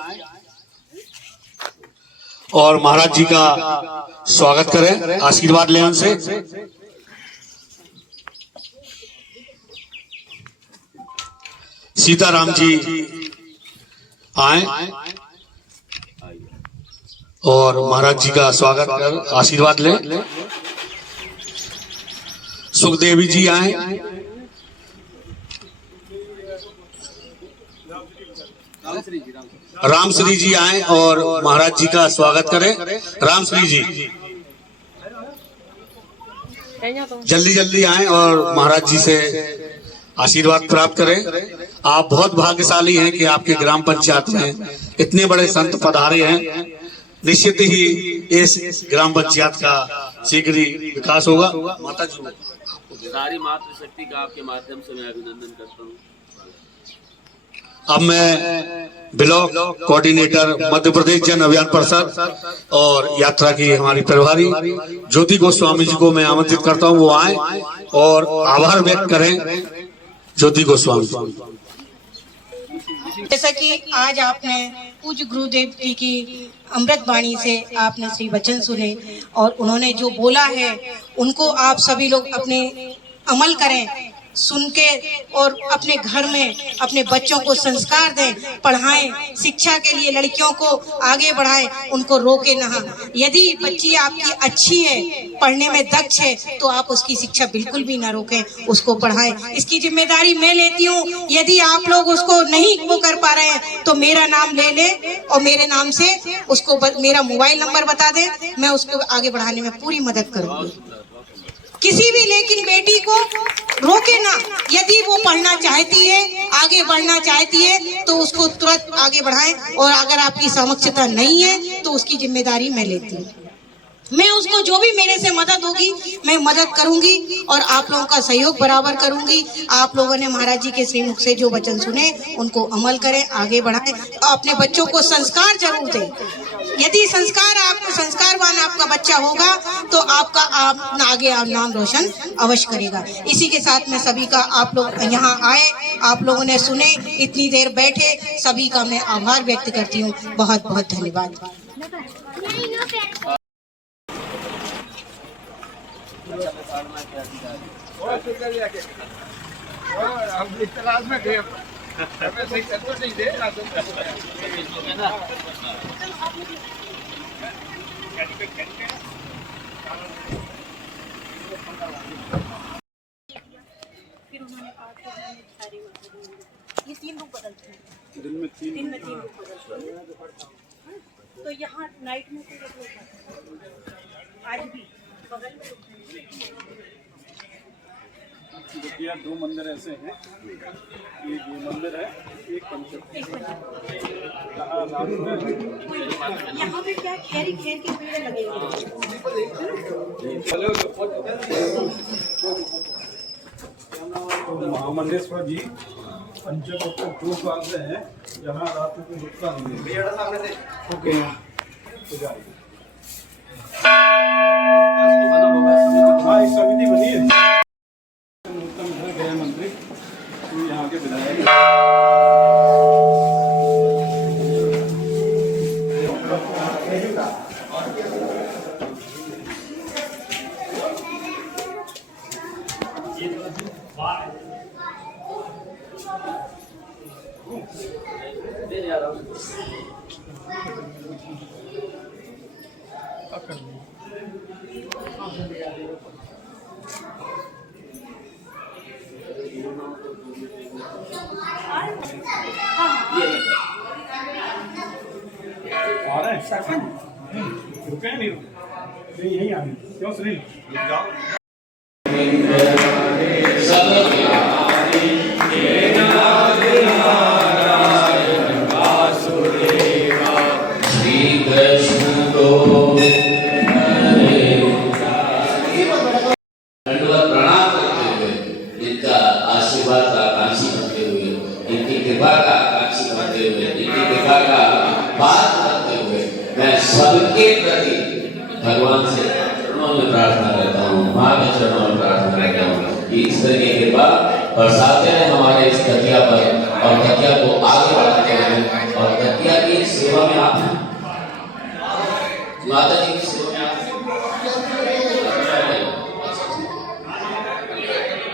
और महाराज जी का स्वागत करें, आशीर्वाद लें उनसे। सीताराम जी आए और महाराज जी का स्वागत कर आशीर्वाद लें। सुखदेवी जी आए, रामश्री जी आए और महाराज जी का स्वागत करें। रामश्री जी जल्दी आए और महाराज जी से आशीर्वाद प्राप्त करें। आप बहुत भाग्यशाली हैं कि आपके ग्राम पंचायत में इतने बड़े संत पधारे हैं। निश्चित ही इस ग्राम पंचायत का शीघ्र ही विकास होगा। माता जी सारी मातृशक्ति का आपके माध्यम से मैं अभिनंदन करता हूँ। अब मैं ब्लॉक कोऑर्डिनेटर मध्य प्रदेश जन अभियान परिषद और यात्रा की हमारी प्रभारी ज्योति गोस्वामी जी को मैं आमंत्रित करता हूं, वो आए और आभार व्यक्त करें। ज्योति गोस्वामी। जैसा कि आज आपने पूज्य गुरुदेव जी की अमृत वाणी से आपने श्री वचन सुने और उन्होंने जो बोला है उनको आप सभी लोग अपने अमल करें, सुन के और अपने घर में अपने बच्चों को संस्कार दें, पढ़ाएं, शिक्षा के लिए लड़कियों को आगे बढ़ाएं, उनको रोके ना। यदि बच्ची आपकी अच्छी है, पढ़ने में दक्ष है, तो आप उसकी शिक्षा बिल्कुल भी ना रोकें, उसको पढ़ाएं। इसकी जिम्मेदारी मैं लेती हूँ। यदि आप लोग उसको नहीं वो कर पा रहे हैं तो मेरा नाम ले लें और मेरे नाम से उसको मेरा मोबाइल नंबर बता दें, मैं उसको आगे बढ़ाने में पूरी मदद करूँगी। किसी भी लेकिन बेटी को रोके ना। यदि वो पढ़ना चाहती है, आगे बढ़ना चाहती है, तो उसको तुरंत आगे बढ़ाएं। और अगर आपकी समक्षता नहीं है तो उसकी जिम्मेदारी मैं लेती हूँ। मैं उसको जो भी मेरे से मदद होगी मैं मदद करूंगी और आप लोगों का सहयोग बराबर करूंगी। आप लोगों ने महाराज जी के श्रीमुख से जो वचन सुने उनको अमल करें, आगे बढ़ाएं, अपने बच्चों को संस्कार जरूर दें। यदि संस्कारवान आपका बच्चा होगा तो आपका आगे नाम रोशन अवश्य करेगा। इसी के साथ मैं सभी का, आप लोग यहाँ आए, आप लोगों ने सुने, इतनी देर बैठे, सभी का मैं आभार व्यक्त करती हूँ। बहुत बहुत धन्यवाद। ये 3 रूप बदलते हैं, दिन में 3 रूप बदलते हैं। तो यहाँ नाइट में आज भी बगल में देखिए 2 मंदिर ऐसे हैं, ये 2 मंदिर है, एक पंचक। यहाँ पे क्या घेर के पेड़ लगे महामंडेश्वर जी पंचकों को 2 साल से हैं, यहाँ रात को रुकता नहीं है। ओके हाँ, एक समिति बनी है। गृह मंत्री यहाँ के विधायक आ रहे हैं सरपंच रुके नहीं रुके यही आगे क्यों सुनील जाओ। सबके प्रति भगवान से चरणों में प्रार्थना करता हूँ, माँ के चरणों में प्रार्थना करता हूँ कि इस तरह की कृपा बरसाते रहे हमारे इस दतिया पर और दतिया को आगे बढ़ाते हैं और दतिया की सेवा में आप माता जी की सेवा में आप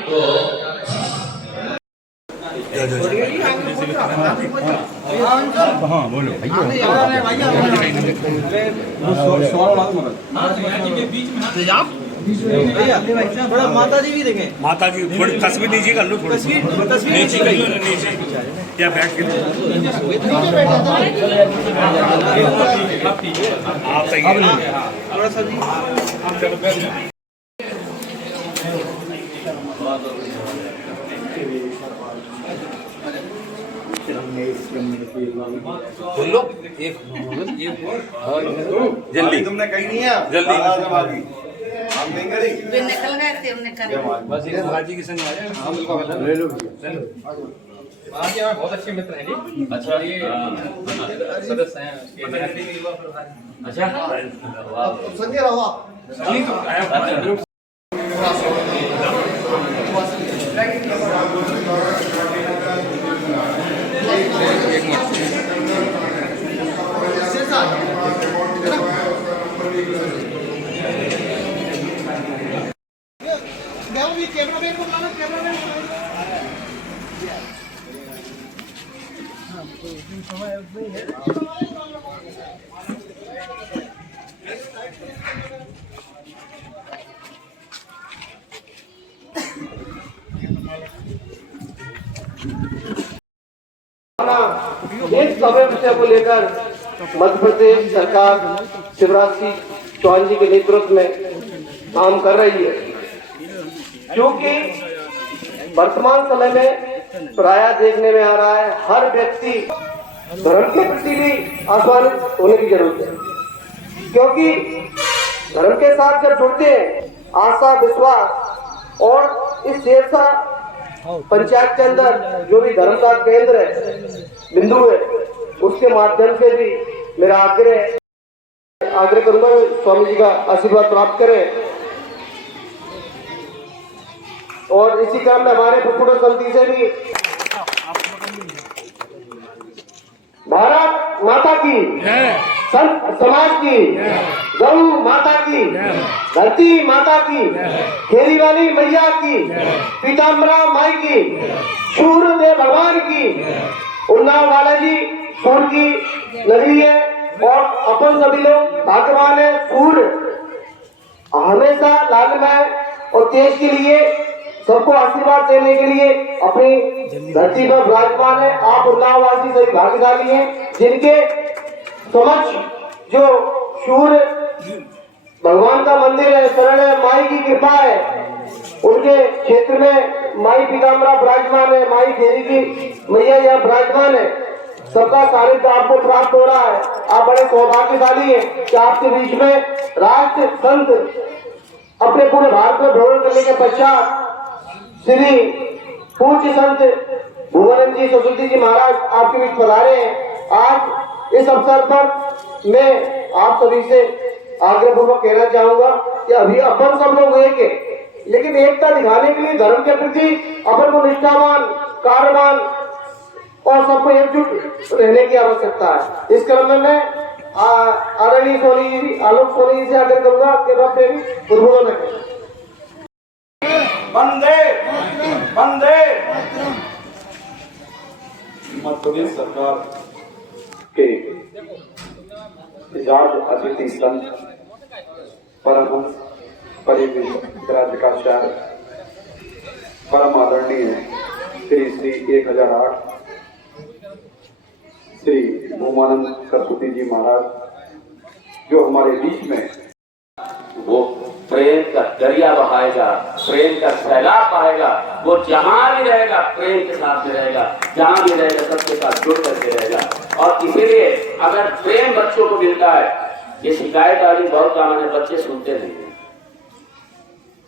तो हाँ बोलो बड़ा माता जी भी देखें। माता जी थोड़ी तस्वीर नीचे कर लो, थोड़ी नीचे कर लो, नीचे क्या बैठ के आप सही थोड़ा सा जी बोलो एक जल्दी तुमने कही नहीं है जल्दी वे निकल गए थे उन्हें करे बस ये महाराज जी के संग आ जाए। हाँ बिल्कुल ले लो महाराज जी हमारे बहुत अच्छे मित्र हैं जी। अच्छा ये सदस्य हैं। अच्छा संजय रहो आप। कैमरामैन को बुलाना, कैमरामैन इस समस्या को लेकर मध्य प्रदेश सरकार शिवराज सिंह चौहान जी के नेतृत्व में काम कर रही है, क्योंकि वर्तमान समय में प्राय देखने में आ रहा है हर व्यक्ति धर्म के प्रति भी आह्वानित होने की जरूरत है, क्योंकि धर्म के साथ जब जुड़ते हैं आशा विश्वास और इस शेरसा पंचायत के अंदर जो भी धर्म का केंद्र है बिंदु है उसके माध्यम से भी मेरा आग्रह करूंगा स्वामी जी का आशीर्वाद प्राप्त करें। और इसी क्रम में हमारे प्रपुट समिति से भी भारत माता की, संत समाज की, गौ माता की, धरती माता की, खेरी वाली मैया की, पीताम्बरा माई की, सूर्यदेव भगवान की, उन्नाव बालाजी सूर्य की नगरी है और अपन सभी लोग भाग्यवान है। सूर्य हमेशा लालमय और तेज के लिए सबको आशीर्वाद देने के लिए अपनी धरती पर विराजमान है। आप उन्नाववासी सभी भाग्यशाली हैं जिनके समक्ष जो सूर्य भगवान का मंदिर है, शरण है, माई की कृपा है, उनके क्षेत्र में माई पीताम्बरा विराजमान है, माई देवी की मैया यहाँ विराजमान है। सबका सानिध्य आपको प्राप्त हो रहा है। आप बड़े सौभाग्यशाली हैं कि आपके बीच में राष्ट्र संत अपने पूरे भारत में भ्रमण करने के पश्चात श्री पूज्य संत भुवनानंद जी सरस्वती जी महाराज आपके बीच पधारे हैं। आज इस अवसर पर मैं आप सभी से आग्रहपूर्वक कहना चाहूंगा कि अभी अपन सब लोग एक है, लेकिन एकता दिखाने के लिए धर्म के प्रति अपन को निष्ठावान, कार्यवान और सबको एकजुट रहने की आवश्यकता है। इस क्रम में मैं आदरणीय सोनी जी, आलोक सोनी जी से आग्रह करूंगा कि वह प्रेमी उद्बोधन रखें। वंदे वंदे। मध्य प्रदेश सरकार के राज अतिथि संत परमहंस परिव्राजकाचार्य परम आदरणीय श्री श्री 1008 श्री भूमानंद सरस्वती जी महाराज जो हमारे बीच में वो प्रेम का दरिया बहाएगा, प्रेम का सैलाब बहाएगा। वो जहां भी रहेगा प्रेम के साथ में रहेगा, जहां भी रहेगा सबके साथ जुड़ करके रहेगा। और इसीलिए अगर प्रेम बच्चों को मिलता है, ये शिकायत आदि बहुत कॉमन है, बच्चे सुनते नहीं है,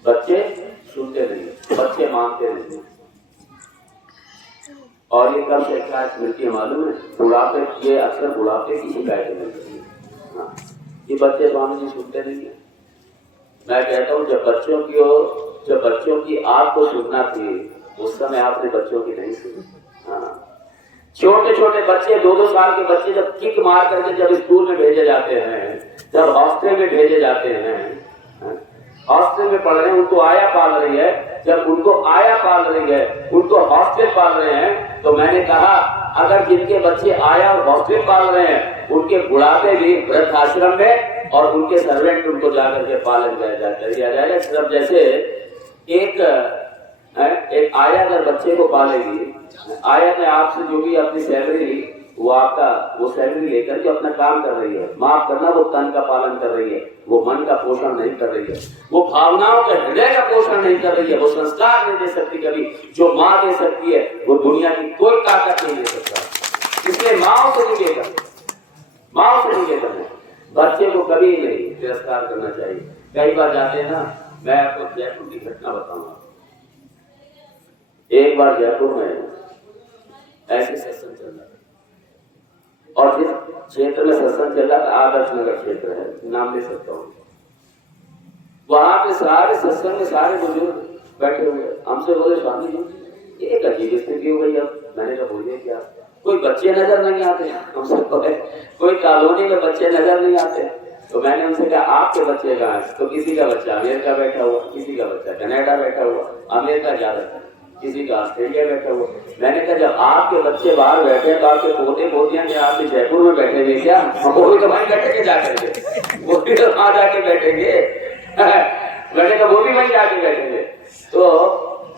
बच्चे सुनते नहीं है, बच्चे मानते नहीं है। और ये कब शिकायत मिलती है मालूम है? बुढ़ापे, ये अक्सर बुढ़ापे की शिकायतें मिलती है। हाँ, ये बच्चे स्वामी जी सुनते नहीं है। मैं कहता हूँ जब बच्चों की आपको सुनना थी उस समय आपने बच्चों की नहीं सुनी। हाँ, छोटे छोटे बच्चे 2-2 साल के बच्चे जब किक मार करके जब स्कूल में भेजे जाते हैं, जब हॉस्टल में भेजे जाते हैं, हॉस्टल में पढ़ रहे हैं, उनको आया पाल रही है, जब उनको आया पाल रही है, उनको हॉस्टल पाल रहे हैं, तो मैंने कहा अगर जिनके बच्चे आया और हॉस्टल पाल रहे हैं उनके बुढ़ापे भी वृद्धाश्रम में और उनके सर्वेंट उनको जाकर के पालन किया जाएगा। सब जैसे एक आया अगर बच्चे को पालेगी, आया ने आपसे जो भी अपनी सैलरी ली वो सैलरी लेकर के अपना काम कर रही है, माफ करना वो तन का पालन कर रही है, वो मन का पोषण नहीं कर रही है, वो भावनाओं के हृदय का पोषण नहीं कर रही है, वो संस्कार नहीं दे सकती कभी जो माँ दे सकती है, वो दुनिया की कोई ताकत नहीं दे सकता। इसलिए माओ से निवेदन है, बच्चे को कभी नहीं तिरस्कार करना चाहिए। कई बार जाते हैं ना मैं आपको जयपुर की घटना बताऊंगा। एक बार जयपुर में ऐसे सत्संग चल रहा था और जिस क्षेत्र में सत्संग चल रहा था आदर्श नगर क्षेत्र है, नाम ले सकता हूँ। वहां पे सारे सत्संग में सारे बुजुर्ग बैठे हुए, हमसे बोले स्वामी जी ये एक अजीब स्थिति हो गई। अब मैंने कहा बोलिए क्या? कोई बच्चे नजर नहीं आते हमसे, कोई कॉलोनी में बच्चे नजर नहीं आते। तो मैंने उनसे कहा आपके बच्चे कहाँ हैं? तो किसी का बच्चा अमेरिका बैठा हुआ, किसी का बच्चा कनाडा बैठा हुआ, अमेरिका ज्यादा, किसी का ऑस्ट्रेलिया बैठा हुआ। मैंने कहा जब आपके बच्चे बाहर बैठे तो आपके पोते पोतियां क्या आपके जयपुर में बैठे हुए क्या? वो भी तो वहीं बैठेंगे जाकर के, वो भी तो वहां जाके बैठेंगे। मैंने कहा वो भी वहीं जाके बैठेंगे। तो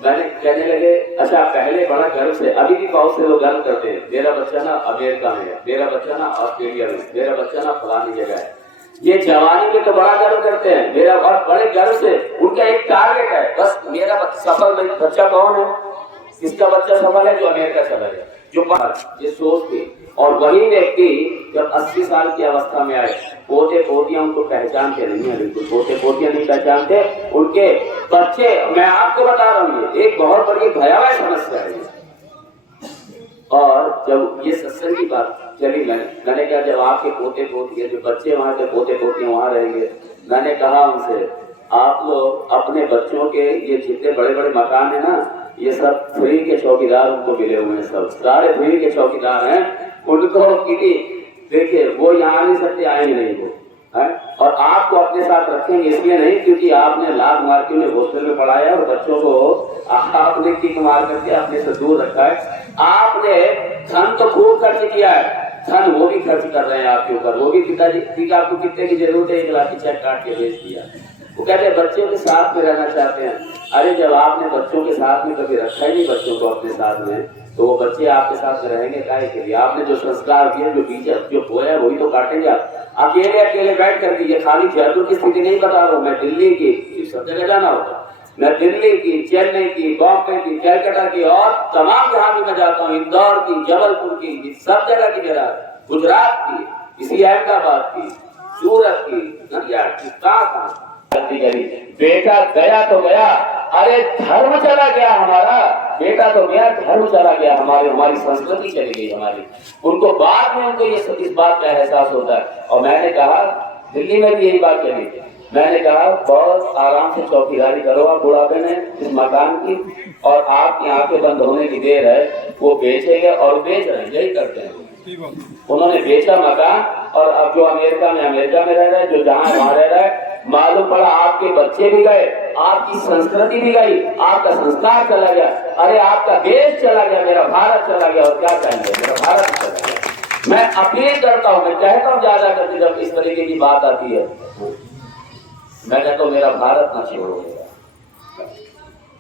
मैंने कहने लगे अच्छा पहले बड़ा गर्व से, अभी भी बहुत से लोग गर्व करते हैं मेरा बच्चा ना अमेरिका में है, मेरा बच्चा ना ऑस्ट्रेलिया में, मेरा बच्चा ना फलानी जगह है। ये जवानी में तो बड़ा गर्व करते हैं मेरा, और बड़े गर्व से उनका एक टारगेट है, बस मेरा सफल बच्चा कौन है, किसका बच्चा सफल है? जो अमेरिका चला गया, जो ये सोच थी। और वही व्यक्ति जब 80 साल की अवस्था में आए, पोते पोतियां उनको पहचानते नहीं है, बिल्कुल पोते पोतियां नहीं पहचानते उनके बच्चे। मैं आपको बता रहा हूँ ये एक बहुत बड़ी भयावह समस्या है। और जब ये सत्संग की बात चली, मैंने कहा जब आपके पोते पोतियां जो बच्चे वहां के पोते पोतियां वहां रहेंगे, मैंने कहा उनसे आप लोग अपने बच्चों के ये जितने बड़े बड़े मकान है ना, ये सब फ्री के चौकीदार उनको मिले हुए हैं, सब सारे फ्री के चौकीदार हैं। उनको किसी देखिए वो यहाँ नहीं सकते, आएंगे नहीं वो है। और आपको अपने साथ रखेंगे इसलिए नहीं क्योंकि आपने लाख मार के उन्हें हॉस्टल में पढ़ाया और बच्चों को आपने किक मार करके अपने से दूर रखा है। आपने धन तो खूब खर्च किया है, धन वो भी खर्च कर रहे हैं आपके ऊपर। वो भी पिताजी ठीक आपको कितने की जरूरत है, 1 लाख की चेक काट के भेज दिया। वो कहते हैं बच्चों के साथ में रहना चाहते हैं। अरे जब आपने बच्चों के साथ में कभी रखा ही नहीं बच्चों को अपने साथ में, तो वो बच्चे आपके साथ में रहेंगे काहे के लिए? आपने जो संस्कार दिए, जो बीज जो बोया वही तो काटेंगे आप। अकेले अकेले बैठ कर ये खाली जयपुर की स्थिति नहीं बता रहा हूँ मैं, दिल्ली की सब जगह जाना होगा। मैं दिल्ली की, चेन्नई की, बॉम्बे की, कलकत्ता की और तमाम जहां भी मैं जाता हूँ, इंदौर की, जबलपुर की, सब जगह की मेरा, गुजरात की, इसी अहमदाबाद की, सूरत की, नदिया की, कहाँ बेटा गया तो गया, अरे धर्म चला गया हमारा, बेटा तो गया धर्म चला गया, हमारी संस्कृति चली गई हमारी। उनको बाद में उनको ये इस बात का एहसास होता है। और मैंने कहा दिल्ली में भी यही बात चली, मैंने कहा बहुत आराम से चौकीदारी करो आप बुढ़ापे में इस मकान की, और आपकी आंखें बंद होने की देर है। वो बेचेंगे और बेच रहे हैं, यही करते हैं। उन्होंने बेचा मकान और अब जो अमेरिका में रह रहे हैं, जो जहाँ वहां रह रहा है, मालूम पड़ा आपके बच्चे भी गए, आपकी संस्कृति भी गई, आपका संस्कार चला गया, अरे आपका देश चला गया, मेरा भारत चला गया। और क्या कहेंगे, मेरा भारत चला गया। मैं अपील करता हूँ, मैं कहता हूँ ज्यादा करके जब इस तरीके की बात आती है, मैं कहता हूँ मेरा भारत ना छोड़ोगे।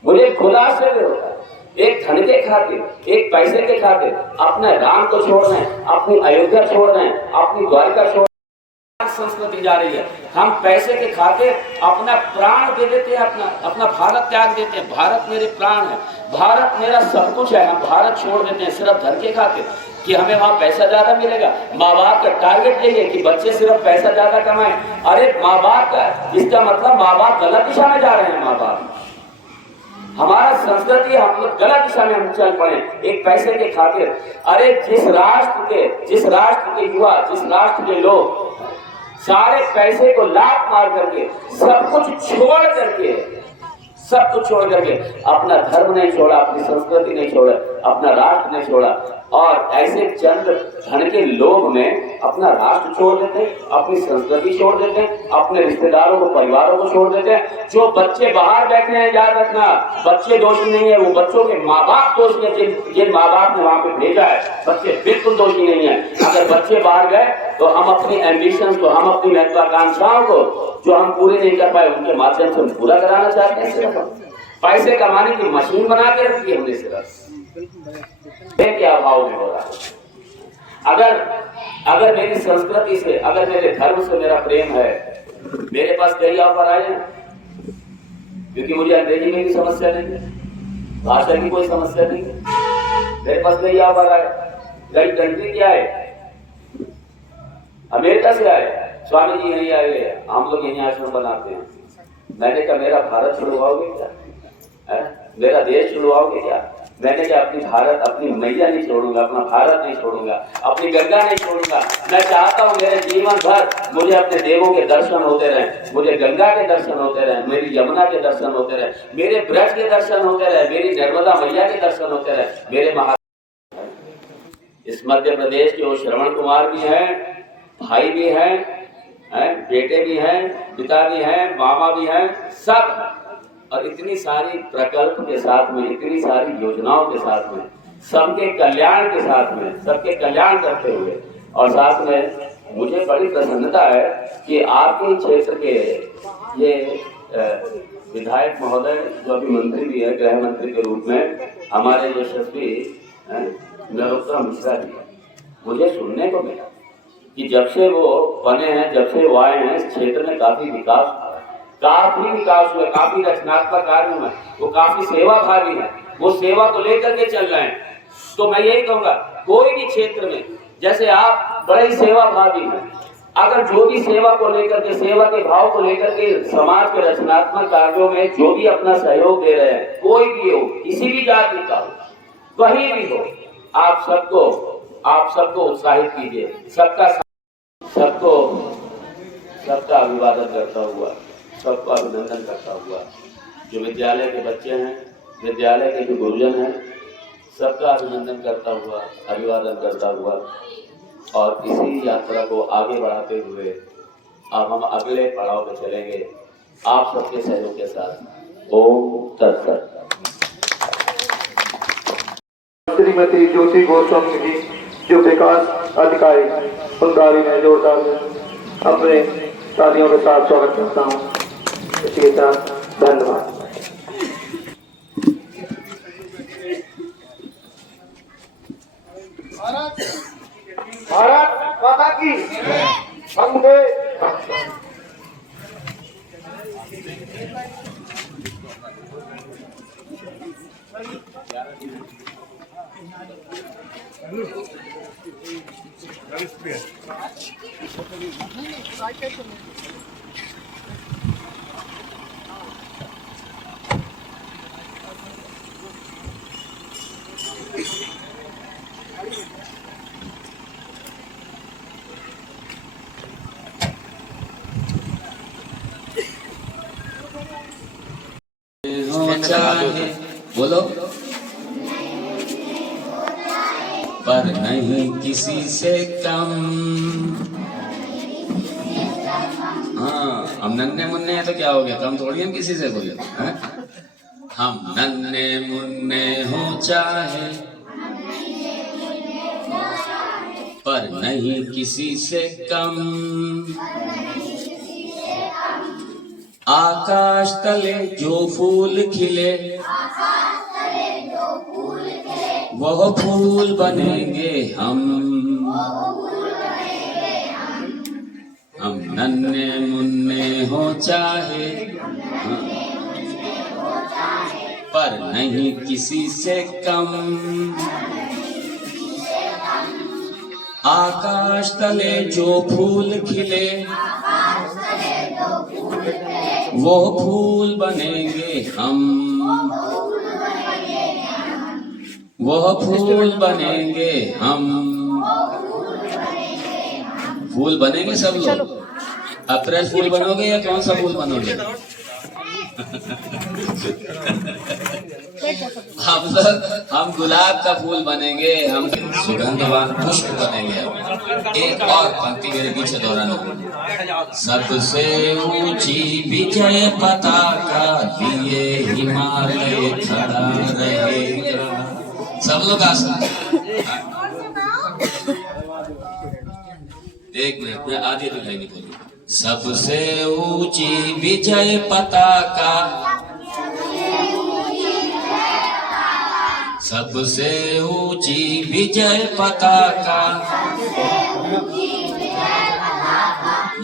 मुझे खुलासे में होता है एक धन के खातिर, एक पैसे के खातिर अपने राम को छोड़ रहे हैं, अपनी अयोध्या छोड़ रहे हैं, अपनी द्वारिका छोड़, संस्कृति जा रही है। हम पैसे के खातिर अपना प्राण दे देते हैं, अपना भारत त्याग देते हैं। भारत मेरे प्राण है, भारत मेरा सब कुछ है, हम भारत छोड़ देते हैं सिर्फ धन के खातिर कि हमें वहां पैसा ज्यादा मिलेगा। माँ बाप का टारगेट यही है कि बच्चे सिर्फ पैसा ज्यादा कमाएं। अरे माँ बाप का इसका मतलब माँ बाप गलत दिशा में जा रहे हैं। माँ बाप हमारा संस्कृति हम लोग गलत दिशा में हम चल पड़े एक पैसे के खातिर। अरे जिस राष्ट्र के युवा, जिस राष्ट्र के लोग सारे पैसे को लात मार करके सब कुछ छोड़ करके अपना धर्म नहीं छोड़ा, अपनी संस्कृति नहीं छोड़ा, अपना राष्ट्र नहीं छोड़ा, और ऐसे चंद धन के लोभ में अपना राष्ट्र छोड़ देते, अपनी संस्कृति छोड़ देते, अपने रिश्तेदारों को, परिवारों को छोड़ देते। जो बच्चे बाहर बैठे हैं, याद रखना बच्चे दोषी नहीं है, वो बच्चों के माँ बाप दोषी है, जिन माँ बाप ने वहां पे भेजा है। बच्चे बिल्कुल दोषी नहीं है। अगर बच्चे बाहर गए तो हम अपनी एम्बिशन को, हम अपनी महत्वाकांक्षाओं को जो हम पूरी नहीं कर पाए, उनके माध्यम से हम पूरा कराना चाहते हैं। सिर्फ पैसे कमाने की मशीन बना के रखी हमने सिर्फ के अभाव में हो रहा है। अगर मेरी संस्कृति से, अगर मेरे धर्म से मेरा प्रेम है, मेरे पास कई ऑफर आए हैं, क्योंकि मुझे अंग्रेजी में भी समस्या नहीं है, भाषा की कोई समस्या नहीं है, मेरे पास कई ऑफर आए। कई कंट्री क्या है, अमेरिका से आए, स्वामी जी यही आए, हम लोग यही आश्रम बनाते हैं। मैंने कहा मेरा भारत छुड़वाओगे क्या? मेरा देश छुड़वाओगे क्या? मैंने कहा अपनी भारत, अपनी मैया नहीं छोड़ूंगा, अपना भारत नहीं छोड़ूंगा, अपनी गंगा नहीं छोड़ूंगा। मैं चाहता हूँ मेरे जीवन भर मुझे अपने देवों के दर्शन होते रहे, मुझे गंगा के दर्शन होते रहे, मेरी यमुना के दर्शन होते रहे, मेरे ब्रज के दर्शन होते रहे, मेरी नर्मदा मैया के दर्शन होते रहे, मेरे महा इस मध्य प्रदेश के वो श्रवण कुमार भी हैं, भाई भी हैं, बेटे भी हैं, पिता भी हैं, मामा भी हैं, सब हैं। और इतनी सारी प्रकल्प के साथ में, इतनी सारी योजनाओं के साथ में, सबके कल्याण के साथ में, सबके कल्याण करते हुए, और साथ में मुझे बड़ी प्रसन्नता है कि आपके क्षेत्र के ये विधायक महोदय जो अभी मंत्री भी है, गृह मंत्री के रूप में, हमारे यशस्वी नरोत्तम मिश्रा जी, मुझे सुनने को मिला कि जब से वो बने हैं, जब से वो आए हैं, इस क्षेत्र में काफी विकास हुआ, काफी रचनात्मक कार्य हुए, वो काफी सेवा भावी है, वो सेवा को लेकर के चल रहे हैं। तो मैं यही कहूँगा, कोई भी क्षेत्र में जैसे आप बड़े ही सेवा भावी हैं, अगर जो भी सेवा को लेकर के, सेवा के भाव को लेकर के समाज के रचनात्मक कार्यों में जो भी अपना सहयोग दे रहे हैं, कोई भी हो, किसी भी जाति का हो, कहीं भी हो, आप सबको उत्साहित कीजिए, सबका अभिवादन करता हुआ, सबका अभिनंदन करता हुआ, जो विद्यालय के बच्चे हैं, विद्यालय के जो गुरुजन हैं, सबका अभिनंदन करता हुआ, अभिवादन करता हुआ, और इसी यात्रा को आगे बढ़ाते हुए अब हम अगले पड़ाव पे चलेंगे आप सबके सहयोग के साथ। ओम तत्सत। श्रीमती ज्योति गोस्वामी जी जो विकास अधिकारी, उन गाड़ी में जोरदार अपने तालियों के साथ स्वागत करता हूँ। इसके साथ धन्यवाद। भारत माता की वंदे। बोलो, पर नहीं किसी से कम। हाँ, हम नन्हे मुन्ने हैं तो क्या हो गया, कम थोड़ी हम किसी से कोई है? हम नन्हे मुन्ने हो चाहे, पर नहीं किसी से कम। आकाश तले जो फूल खिले, वह फूल बनेंगे हम। हम नन्हे मुन्ने हो चाहे, पर नहीं किसी से कम। आकाश तले जो फूल खिले, वो फूल बनेंगे हम। वह फूल बनेंगे हम। फूल बनेंगे सब लोग। अप्रैल फूल बनोगे या कौन सा फूल बनोगे? हम गुलाब का फूल बनेंगे, हम सुगंधवान पुष्प बनेंगे। एक और पंक्ति मेरे पीछे दोहराना। सबसे ऊंची विजय पताका लिए हिमालय खड़ा रहेगा। सब लोग आसन। एक मिनट में आधी दुलाई नहीं बोली। सबसे ऊंची विजय पताका, सबसे ऊंची विजय पताका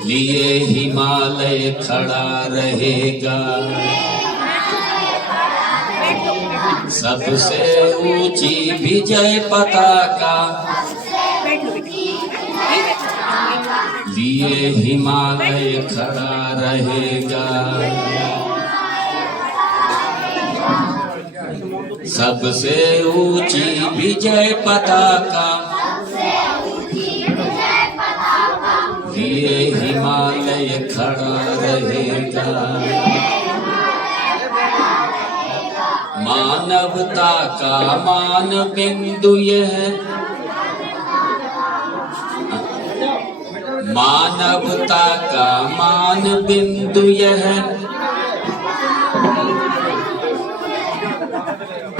लिए हिमालय खड़ा रहेगा। सबसे ऊंची विजय पताका लिए हिमालय खड़ा रहेगा। सबसे ऊंची विजय पताका ये हिमालय खड़ा रहेगा। मानवता का मान बिंदु यह, मानवता का मान बिंदु यह,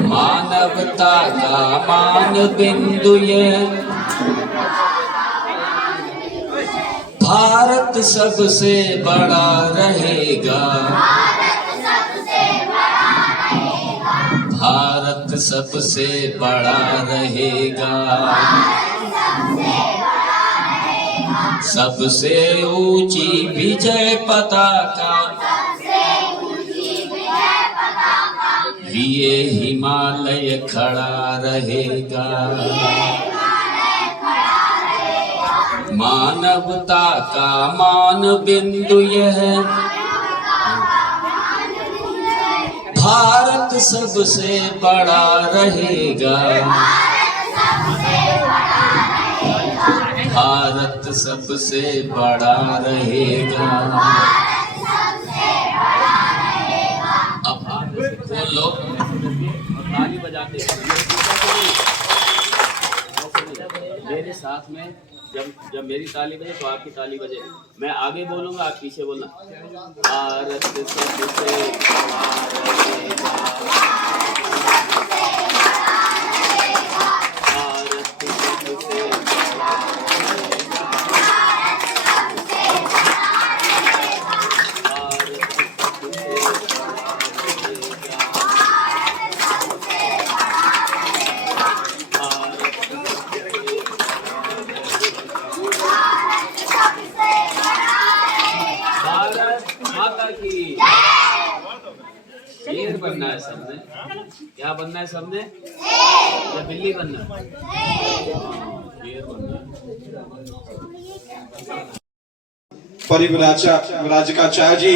मानवता का मान बिंदु यह। भारत सबसे बड़ा रहेगा, भारत सबसे बड़ा रहेगा। सबसे ऊंची विजय पताका लिए हिमालय खड़ा रहेगा। मानवता का मान बिंदु यह, भारत सबसे बड़ा रहेगा, भारत सबसे बड़ा रहेगा। अब बोलो ताली बजाते मेरे साथ में। जब मेरी ताली बजे तो आपकी ताली बजे। मैं आगे बोलूंगा, आप पीछे बोलना। भारत सबसे बड़ा रहेगा, भारत सबसे बड़ा रहेगा, भारत सबसे शेर बनना है सबने। क्या बनना है सबने? या बिल्ली बनना है? शेर बनना है। परिव्राजकाचार्य जी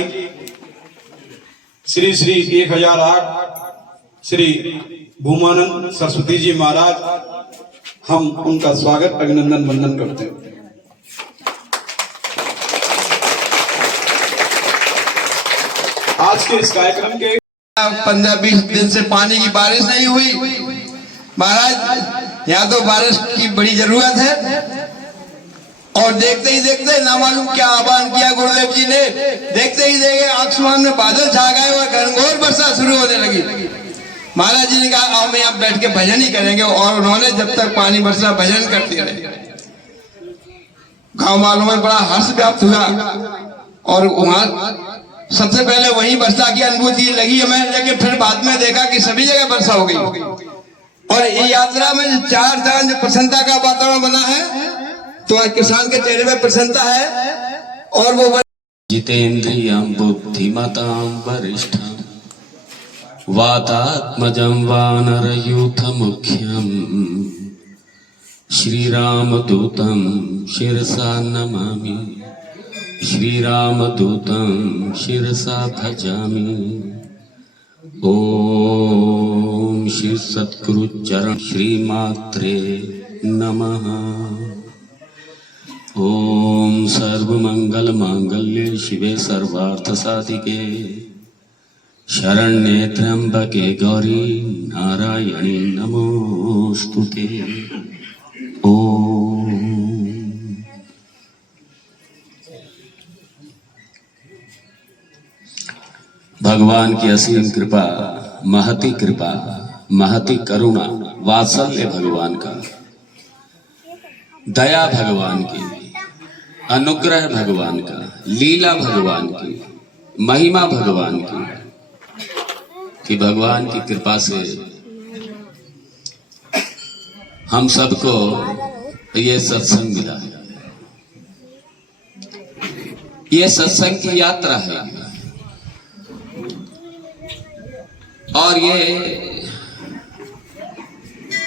श्री श्री 1008 श्री भूमानंद सरस्वती जी महाराज, हम उनका स्वागत अभिनंदन वंदन करते हैं। आज के इस कार्यक्रम के 15-20 दिन से पानी की बारिश नहीं हुई महाराज, यहाँ तो बारिश की बड़ी जरूरत है। और देखते ही देखते ना मालूम क्या आह्वान किया गुरुदेव जी ने, देखते ही देखे आसमान में बादल छा गए और घनघोर वर्षा शुरू होने लगी। महाराज जी ने कहा हम यहाँ बैठ के भजन ही करेंगे, और उन्होंने जब तक पानी बरसा भजन करते रहे। गाँव वालों में बड़ा हर्ष व्याप्त हुआ, और वहाँ सबसे पहले वही वर्षा की अनुभूति लगी हमें, लेकिन फिर बाद में देखा कि सभी जगह वर्षा हो गई। और ये यात्रा में 4 चांद प्रसन्नता का वातावरण बना है, तो आज किसान के चेहरे में प्रसन्नता है। और वो जितेन्द्रियं बुद्धिमतां वरिष्ठं वातात्मजं वानरयूथमुख्यं श्रीरामदूतं शिरसा नमामि, श्रीरामदूतं शिरसा भजामि। ओम श्री सद्गुरु चरण श्री मात्रे नमः। ओम सर्वमंगल मांगल्ये शिवे सर्वार्थ साधिके शरण्ये त्र्यंबके गौरी नारायणी नमोस्तुते। ओम भगवान की असीम कृपा, महती करुणा, वात्सल्य भगवान का, दया भगवान की, अनुग्रह भगवान का, लीला भगवान की, महिमा भगवान की, कि भगवान की कृपा से हम सबको ये सत्संग मिला है। ये सत्संग की यात्रा है, और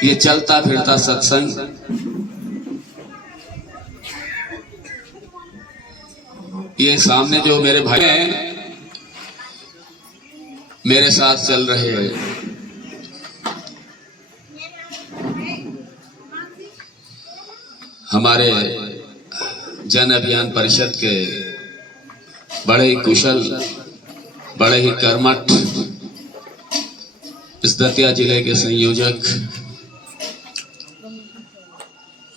ये चलता फिरता सत्संग ये सामने जो मेरे भाई हैं, मेरे साथ चल रहे हैं, हमारे जन अभियान परिषद के बड़े ही कुशल, बड़े ही कर्मठ इस दतिया जिले के संयोजक,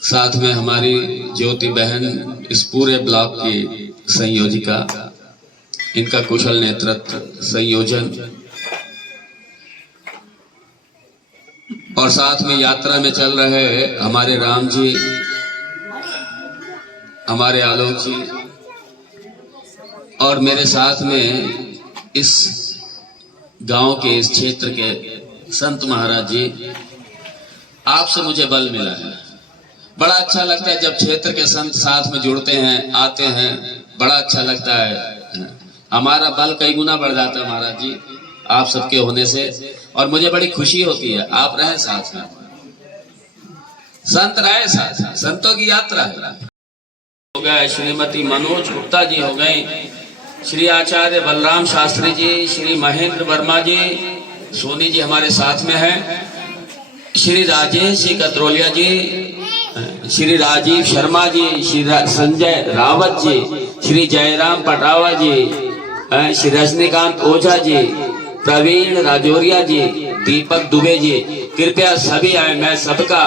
साथ में हमारी ज्योति बहन इस पूरे ब्लॉक की संयोजिका, इनका कुशल नेतृत्व, संयोजन, और साथ में यात्रा में चल रहे हमारे राम जी, हमारे आलोक जी, और मेरे साथ में इस गांव के, इस क्षेत्र के संत महाराज जी। आपसे मुझे बल मिला है। बड़ा अच्छा लगता है जब क्षेत्र के संत साथ में जुड़ते हैं, आते हैं, बड़ा अच्छा लगता है। हमारा बल कई गुना बढ़ जाता है महाराज जी आप सबके होने से, और मुझे बड़ी खुशी होती है आप रहे साथ में, संत रहे साथ, संतों की यात्रा है। हो गए श्रीमती मनोज गुप्ता जी, हो गए श्री आचार्य बलराम शास्त्री जी, श्री महेंद्र वर्मा जी, सोनी जी हमारे साथ में हैं, श्री राजेश जी कतरोलिया जी, श्री राजीव शर्मा जी, श्री संजय रावत जी, श्री जयराम पटावा जी, श्री रजनीकांत ओझा जी, प्रवीण राजौरिया जी, दीपक दुबे जी, कृपया सभी आए। मैं सबका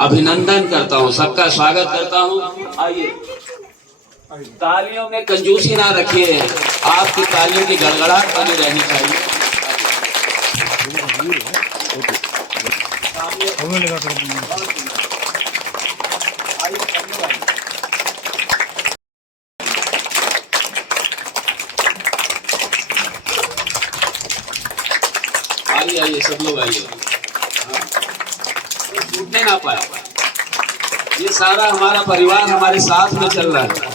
अभिनंदन करता हूँ, सबका स्वागत करता हूँ। आइए, तालियों में कंजूसी ना रखिए, आपकी तालियों की गड़गड़ाहट बनी रहनी चाहिए। आइए आइए सब लोग आइए, छूटने ना पाए। ये सारा हमारा परिवार हमारे साथ में चल रहा है,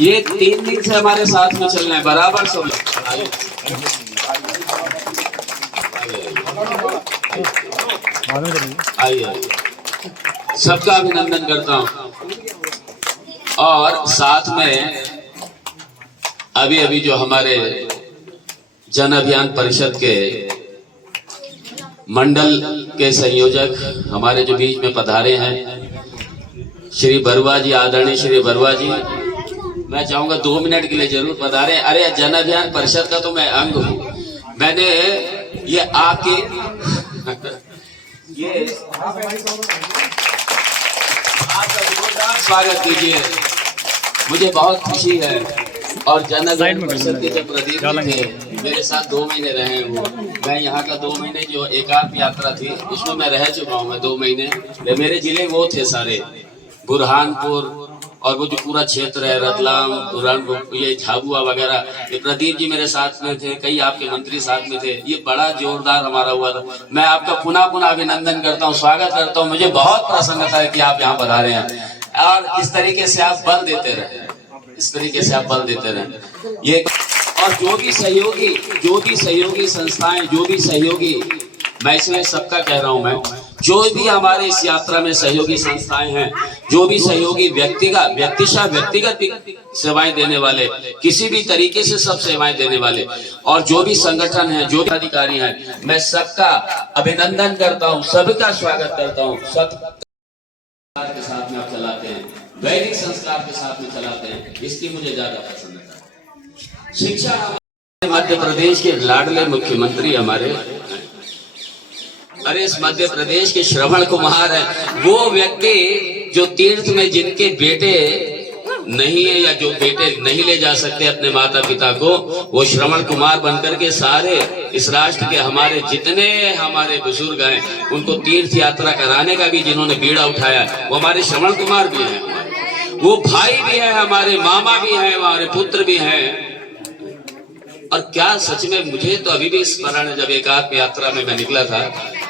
ये 3 दिन से हमारे साथ में चल रहे हैं बराबर सब लोग। आइए, सबका अभिनंदन करता हूँ। और साथ में अभी अभी जो हमारे जन अभियान परिषद के मंडल के संयोजक हमारे जो बीच में पधारे हैं, श्री बरुआ जी, आदरणीय श्री बरुआ जी, मैं चाहूंगा 2 मिनट के लिए जरूर पधारे। अरे जन अभियान परिषद का तो मैं अंग हूँ, मैंने ये आके ये आपका जोरदार स्वागत कीजिए, मुझे बहुत खुशी है। और जन अभियान परिषद के जब प्रदीप थे मेरे साथ 2 महीने रहे वो, मैं यहाँ का 2 महीने जो एकात्म यात्रा थी उसमें मैं रह चुका हूँ। मैं 2 महीने मेरे जिले वो थे सारे, बुरहानपुर और वो जो पूरा क्षेत्र है, रतलाम, बुरहानपुर, ये झाबुआ वगैरह, ये प्रदीप जी मेरे साथ में थे, कई आपके मंत्री साथ में थे। ये बड़ा जोरदार हमारा हुआ था। मैं आपका पुनः पुनः अभिनंदन करता हूँ, स्वागत करता हूँ। मुझे बहुत प्रसन्नता है कि आप यहाँ पधारे हैं और इस तरीके से आप बल देते रहे, इस तरीके से आप बल देते रहे। ये और जो भी सहयोगी संस्थाएं, जो भी सहयोगी, मैं इसमें सबका कह रहा हूं, मैं जो भी हमारे इस यात्रा में सहयोगी संस्थाएं हैं, जो भी सहयोगी व्यक्तिगत सेवाएं देने वाले, किसी भी तरीके से सब सेवाएं देने वाले, और जो भी संगठन है, जो भी अधिकारी हैं, मैं सबका अभिनंदन करता हूं, सबका स्वागत करता हूं। सब के साथ में आप चलाते हैं, वैदिक संस्कार के साथ में चलाते हैं, इसकी मुझे ज्यादा प्रसन्नता है। शिक्षा मध्य प्रदेश के लाडले मुख्यमंत्री हमारे, अरे इस मध्य प्रदेश के श्रवण कुमार है, वो व्यक्ति जो तीर्थ में जिनके बेटे नहीं है या जो बेटे नहीं ले जा सकते अपने माता पिता को, वो श्रवण कुमार बनकर के सारे इस राष्ट्र के हमारे जितने हमारे बुजुर्ग हैं उनको तीर्थ यात्रा कराने का भी जिन्होंने बीड़ा उठाया, वो हमारे श्रवण कुमार भी हैं, वो भाई भी है, हमारे मामा भी हैं, हमारे पुत्र भी हैं। और क्या सच में मुझे तो अभी भी स्मरण है, जब एकात्म यात्रा में मैं निकला था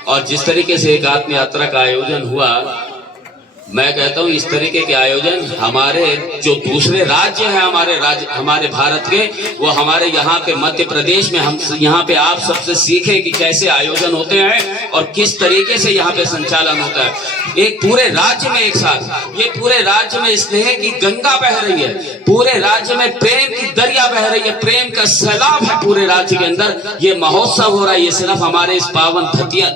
और जिस तरीके से एकात्म यात्रा का आयोजन हुआ, मैं कहता हूँ इस तरीके के आयोजन हमारे जो दूसरे राज्य हैं, हमारे भारत के, वो हमारे यहाँ पे मध्य प्रदेश में, हम यहाँ पे आप सबसे सीखें कि कैसे आयोजन होते हैं और किस तरीके से यहाँ पे संचालन होता है। एक पूरे राज्य में एक साथ, ये पूरे राज्य में स्नेह की गंगा बह रही है, पूरे राज्य में प्रेम की दरिया बह रही है, प्रेम का सैलाब है पूरे राज्य के अंदर। ये महोत्सव हो रहा है, ये सिर्फ हमारे इस पावन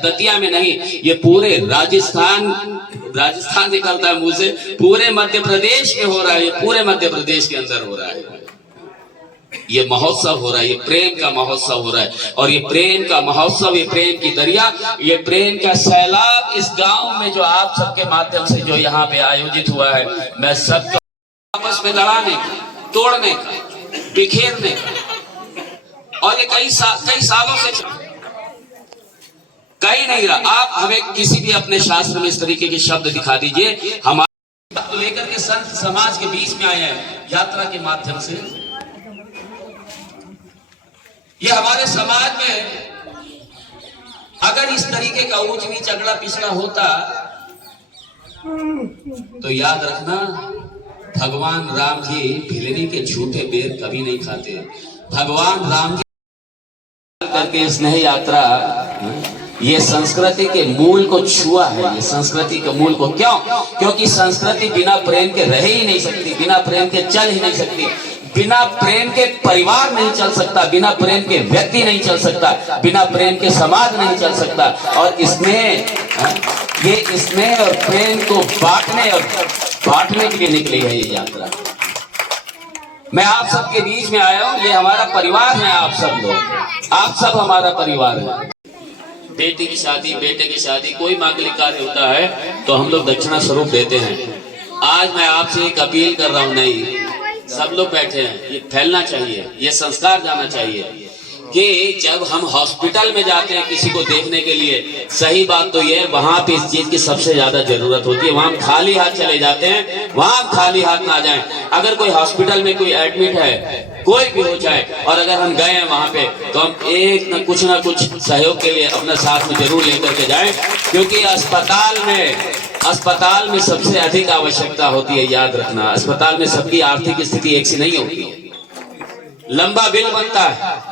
दतिया में नहीं, ये पूरे राजस्थान राजस्थान निकलता है मुंह से, पूरे मध्य प्रदेश में हो रहा है, पूरे मध्य प्रदेश के अंदर हो रहा है। ये महोत्सव हो रहा है, ये प्रेम का महोत्सव हो रहा है। और ये प्रेम का महोत्सव, ये प्रेम की दरिया, ये प्रेम का सैलाब इस गांव में जो आप सबके माध्यम से जो यहाँ पे आयोजित हुआ है, मैं सबको आपस में लड़ाने का, तोड़ने का, बिखेरने का, और ये कई सालों से कहीं नहीं रहा। आप हमें किसी भी अपने शास्त्र में इस तरीके के शब्द दिखा दीजिए। हमारे तो लेकर के संत समाज के बीच में आए हैं यात्रा के माध्यम से। ये हमारे समाज में अगर इस तरीके का ऊंच नीच अगला पिछड़ा होता तो याद रखना, भगवान राम जी भिलनी के झूठे बेर कभी नहीं खाते। भगवान राम जी करके स्नेह यात्रा ये संस्कृति के मूल को छुआ है। ये संस्कृति के मूल को क्यों? क्योंकि संस्कृति बिना प्रेम के रह ही नहीं सकती, बिना प्रेम के चल ही नहीं सकती, बिना प्रेम के परिवार नहीं चल सकता, बिना प्रेम के व्यक्ति नहीं चल सकता, बिना प्रेम के समाज नहीं चल सकता। और ये स्नेह और प्रेम को बांटने के लिए निकली है ये यात्रा। मैं आप सबके बीच में आया हूँ, ये हमारा परिवार है। आप सब लोग, आप सब हमारा परिवार है। बेटी की शादी, बेटे की शादी, कोई मांगलिक कार्य होता है तो हम लोग दक्षिणा स्वरूप देते हैं। आज मैं आपसे एक अपील कर रहा हूँ, नहीं, सब लोग बैठे हैं, ये फैलना चाहिए, ये संस्कार जाना चाहिए कि जब हम हॉस्पिटल में जाते हैं किसी को देखने के लिए, सही बात तो ये है वहां पे इस चीज की सबसे ज्यादा जरूरत होती है। वहां हम खाली हाथ चले जाते हैं, वहां हम खाली हाथ ना जाएं। अगर कोई हॉस्पिटल में कोई एडमिट है, कोई भी हो जाए, और अगर हम गए हैं वहां पे, तो हम एक न कुछ सहयोग के लिए अपना साथ में जरूर लेकर के जाएं, क्योंकि अस्पताल में सबसे अधिक आवश्यकता होती है। याद रखना, अस्पताल में सबकी आर्थिक स्थिति एक सी नहीं होती। लंबा बिल बनता है,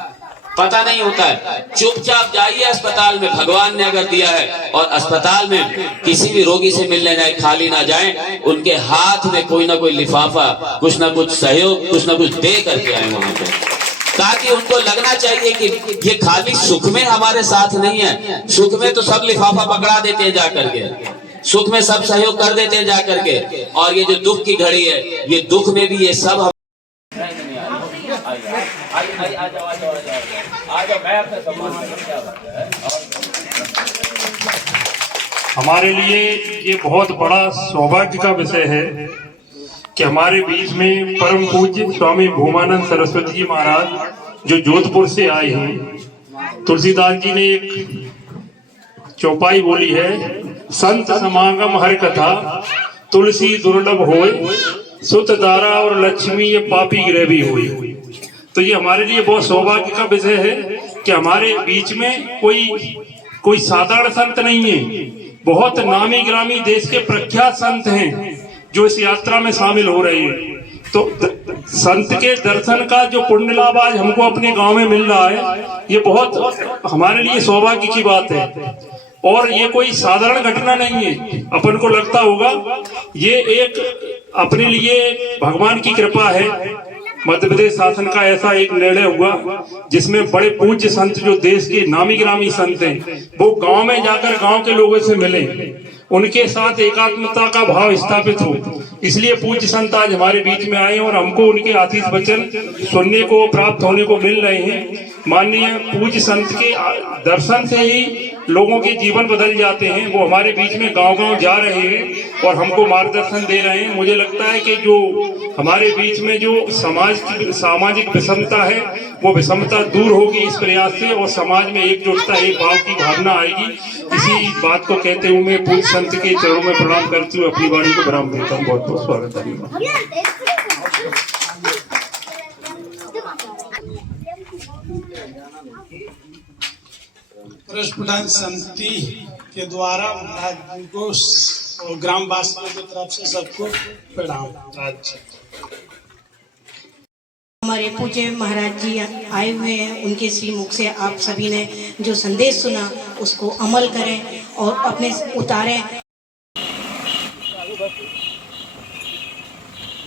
पता नहीं होता है। चुपचाप जाइए अस्पताल में, भगवान ने अगर दिया है, और अस्पताल में किसी भी रोगी से मिलने जाए, खाली ना जाएं, उनके हाथ में कोई ना कोई लिफाफा, कुछ ना कुछ सहयोग, कुछ ना कुछ दे करके आए वहां पे, ताकि उनको लगना चाहिए कि ये खाली सुख में हमारे साथ नहीं है। सुख में तो सब लिफाफा पकड़ा देते हैं जाकर के, सुख में सब सहयोग कर देते हैं जाकर के, और ये जो दुख की घड़ी है, ये दुख में भी ये सब हमारे लिए ये बहुत बड़ा सौभाग्य का विषय है कि हमारे बीच में परम पूज्य स्वामी भूमानंद सरस्वती जी महाराज जो जोधपुर से आए हैं। तुलसीदास जी ने एक चौपाई बोली है, संत समागम हर कथा तुलसी दुर्लभ होए, सुत दारा और लक्ष्मी ये पापी ग्रह भी हुई। तो ये हमारे लिए बहुत सौभाग्य का विषय है कि हमारे बीच में कोई साधारण संत नहीं है, बहुत नामी ग्रामी देश के प्रख्यात संत हैं जो इस यात्रा में शामिल हो रहे हैं। तो संत के दर्शन का जो पुण्य लाभ आज हमको अपने गांव में मिल रहा है, ये बहुत हमारे लिए सौभाग्य की बात है। और ये कोई साधारण घटना नहीं है। अपन को लगता होगा ये एक अपने लिए भगवान की कृपा है, मध्य प्रदेश शासन का ऐसा एक निर्णय हुआ जिसमें बड़े पूज्य संत जो देश के नामी ग्रामी संत हैं, वो गांव में जाकर गांव के लोगों से मिले, उनके साथ एकात्मता का भाव स्थापित हो। इसलिए पूज्य संत आज हमारे बीच में आए और हमको उनके आशीष वचन सुनने को प्राप्त होने को मिल रहे हैं। माननीय पूज्य संत के दर्शन से ही लोगों के जीवन बदल जाते हैं। वो हमारे बीच में गांव-गांव जा रहे हैं और हमको मार्गदर्शन दे रहे हैं। मुझे लगता है कि जो हमारे बीच में जो सामाजिक विषमता है, वो विषमता दूर होगी इस प्रयास से, और समाज में एकजुटता, एक भाव की भावना आएगी। इसी बात को कहते हुए मैं पूज्य संत के चरणों में प्रणाम करते हुए अपनी वाणी को विराम देता हूँ। बहुत बहुत स्वागत है। प्रस्फुटन समिति के द्वारा महाराज को और ग्रामवासियों की तरफ से सबको प्रणाम। हमारे पूज्य महाराज जी आए हुए हैं, उनके श्रीमुख से आप सभी ने जो संदेश सुना उसको अमल करें और अपने उतारें।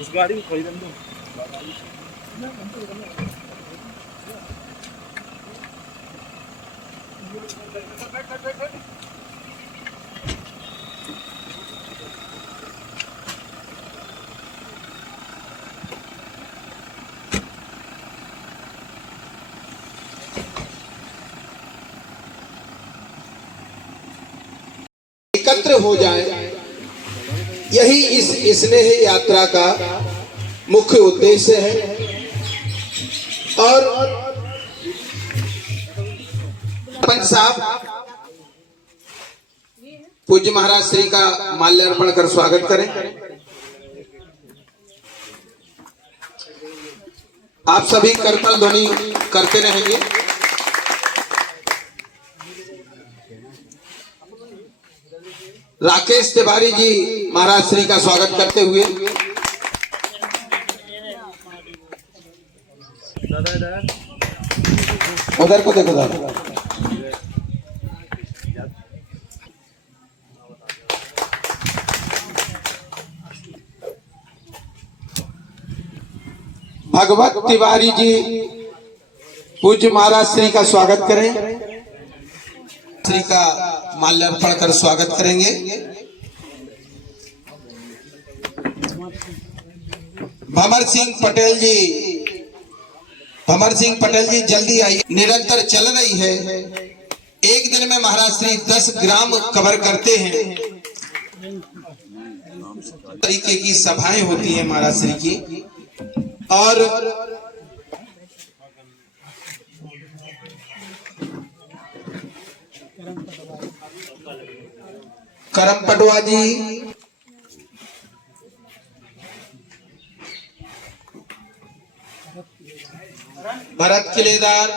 उस गाड़ी को खोल दो। एकत्र हो जाए, यही इस स्नेह यात्रा का मुख्य उद्देश्य है। और पंच साहब पूज्य महाराज श्री का माल्यार्पण कर स्वागत करें। आप सभी करताल ध्वनि करते रहेंगे। राकेश तिवारी जी महाराज श्री का स्वागत करते हुए उधर को देखो दादा। भगवत तिवारी जी पूज्य महाराज श्री का स्वागत करें। श्री का माल्यार्पण कर स्वागत करेंगे। भंवर सिंह पटेल जी जल्दी आइए। निरंतर चल रही है। एक दिन में महाराज श्री 10 ग्राम कवर करते हैं। तरीके की सभाएं होती है महाराज श्री की। और करम पटवा जी, भरत किलेदार,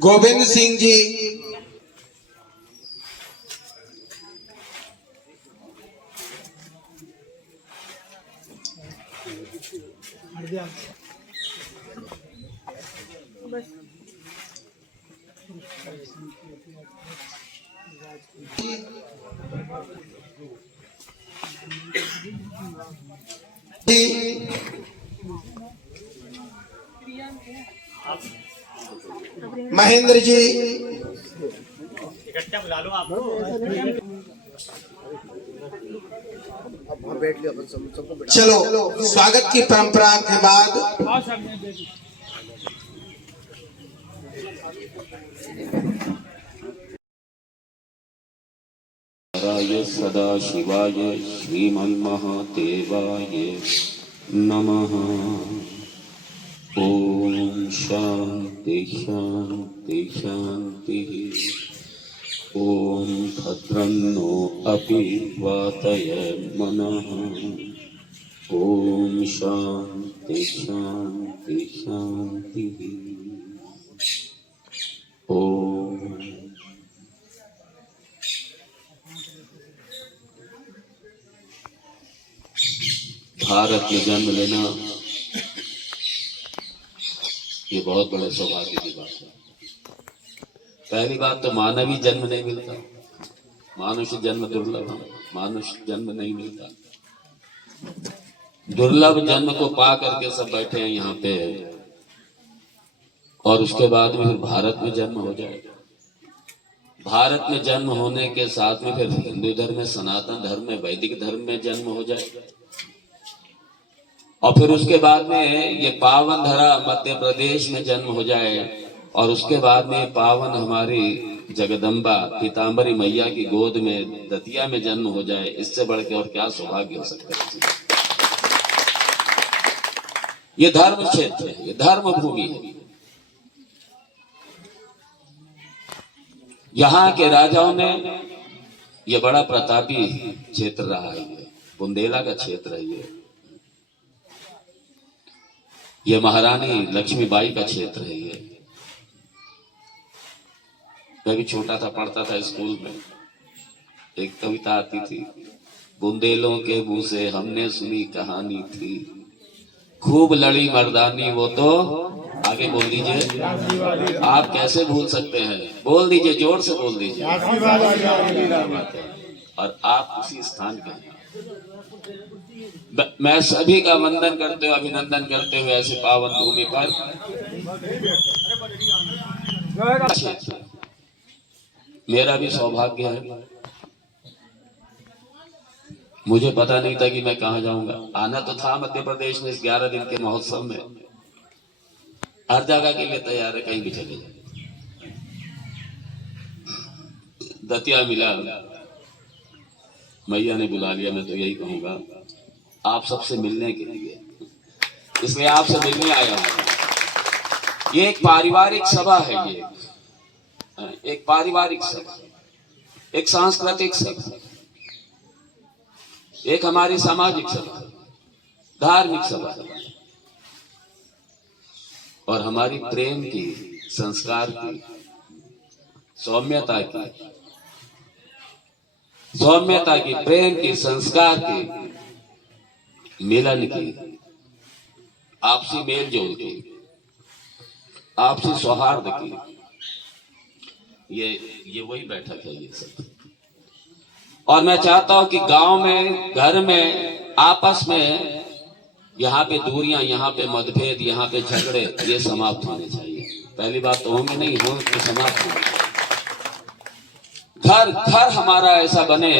गोविंद सिंह जी, महेंद्र जी, बुला लो आप। चलो स्वागत की परंपरा के बाद सदा शिवाय श्रीमन्महादेवाय नमः। ओम शांति शांति शांति। ओम भद्रं नो अपि वातय मनः। ओम शांति शांति शांति। ओम भारत में जन्म लेना ये बहुत बड़े सौभाग्य की बात है। पहली बात तो मानवीय जन्म नहीं मिलता, मानुष्य जन्म दुर्लभ है, मानुष्य जन्म नहीं मिलता। दुर्लभ जन्म को पा करके सब बैठे हैं यहाँ पे, और उसके बाद में फिर भारत में जन्म हो जाए। भारत में जन्म होने के साथ में फिर हिंदू धर्म में, सनातन धर्म में, वैदिक धर्म में जन्म हो जाए, और फिर उसके बाद में ये पावन धरा मध्य प्रदेश में जन्म हो जाए, और उसके बाद में पावन हमारी जगदम्बा पीताम्बरी मैया की गोद में दतिया में जन्म हो जाए। इससे बढ़ के और क्या सौभाग्य हो सकता है। ये धर्म क्षेत्र है, ये धर्म भूमि है। यहाँ के राजाओं ने ये बड़ा प्रतापी क्षेत्र रहा है, ये बुंदेला का क्षेत्र है, ये महारानी लक्ष्मीबाई का क्षेत्र है। ये मैं भी छोटा था, पढ़ता था स्कूल में, एक कविता आती थी, बुंदेलों के मुंह से हमने सुनी कहानी थी, खूब लड़ी मर्दानी वो तो। आगे बोल दीजिए, आप कैसे भूल सकते हैं, बोल दीजिए, जोर से बोल दीजिए। और आप उसी स्थान के हैं। मैं सभी का वंदन करते हुए, अभिनंदन करते हुए ऐसे पावन भूमि पर मेरा भी सौभाग्य है मुझे पता नहीं था कि मैं कहाँ जाऊंगा। आना तो था मध्य प्रदेश में इस 11 दिन के महोत्सव में। हर जगह के लिए तैयार है, कहीं भी चले जाए। दतिया मिला, मैया ने बुला लिया। मैं तो यही कहूंगा आप सबसे मिलने के लिए, इसलिए आपसे मिलने आया हूं। ये एक पारिवारिक सभा है, ये एक पारिवारिक सभा, एक सांस्कृतिक सभा, एक हमारी सामाजिक सभा, धार्मिक सभा और हमारी प्रेम की, संस्कार की, सौम्यता की, प्रेम की, संस्कार की, मिलन की, आपसी मेल जोल की, आपसी सौहार्द की, ये वही बैठक है ये सब। और मैं चाहता हूं कि गांव में, घर में, आपस में यहाँ पे दूरियां, यहाँ पे मतभेद, यहाँ पे झगड़े, ये समाप्त होने चाहिए। पहली बात तो होंगे नहीं, हो तो समाप्त होंगे। घर हमारा ऐसा बने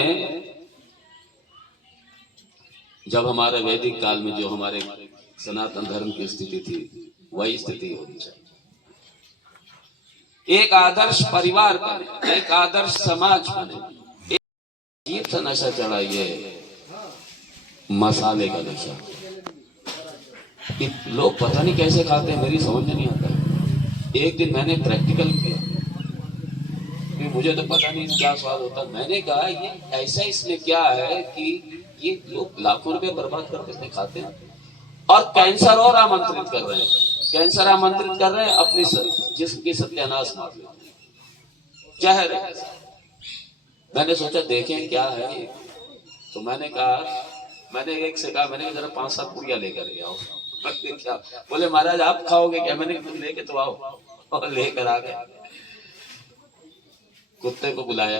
जब हमारे वैदिक काल में जो हमारे सनातन धर्म की स्थिति थी वही स्थिति होनी चाहिए। एक आदर्श परिवार बने, एक आदर्श समाज बने। एक अजीब सा नशा चढ़ा ये मसाले का नशा। लोग पता नहीं कैसे खाते हैं, मेरी समझ में नहीं आता। एक दिन मैंने प्रैक्टिकल किया, मुझे तो पता नहीं क्या स्वाद होता। मैंने कहा ये ऐसा इसमें क्या है कि ये लोग लाखों रुपए बर्बाद करके खाते हैं और कैंसर और आमंत्रित कर रहे हैं। कैंसर आमंत्रित कर रहे हैं, अपनी जिस्म की सत्यानाश मार लेते हैं। जहर है। मैंने सोचा देखें क्या है। तो मैंने एक से कहा, मैंने जरा 5-7 पुड़िया लेकर आओ। क्या बोले महाराज आप खाओगे क्या? मैंने लेके तो आओ, और लेकर आ गए। कुत्ते को बुलाया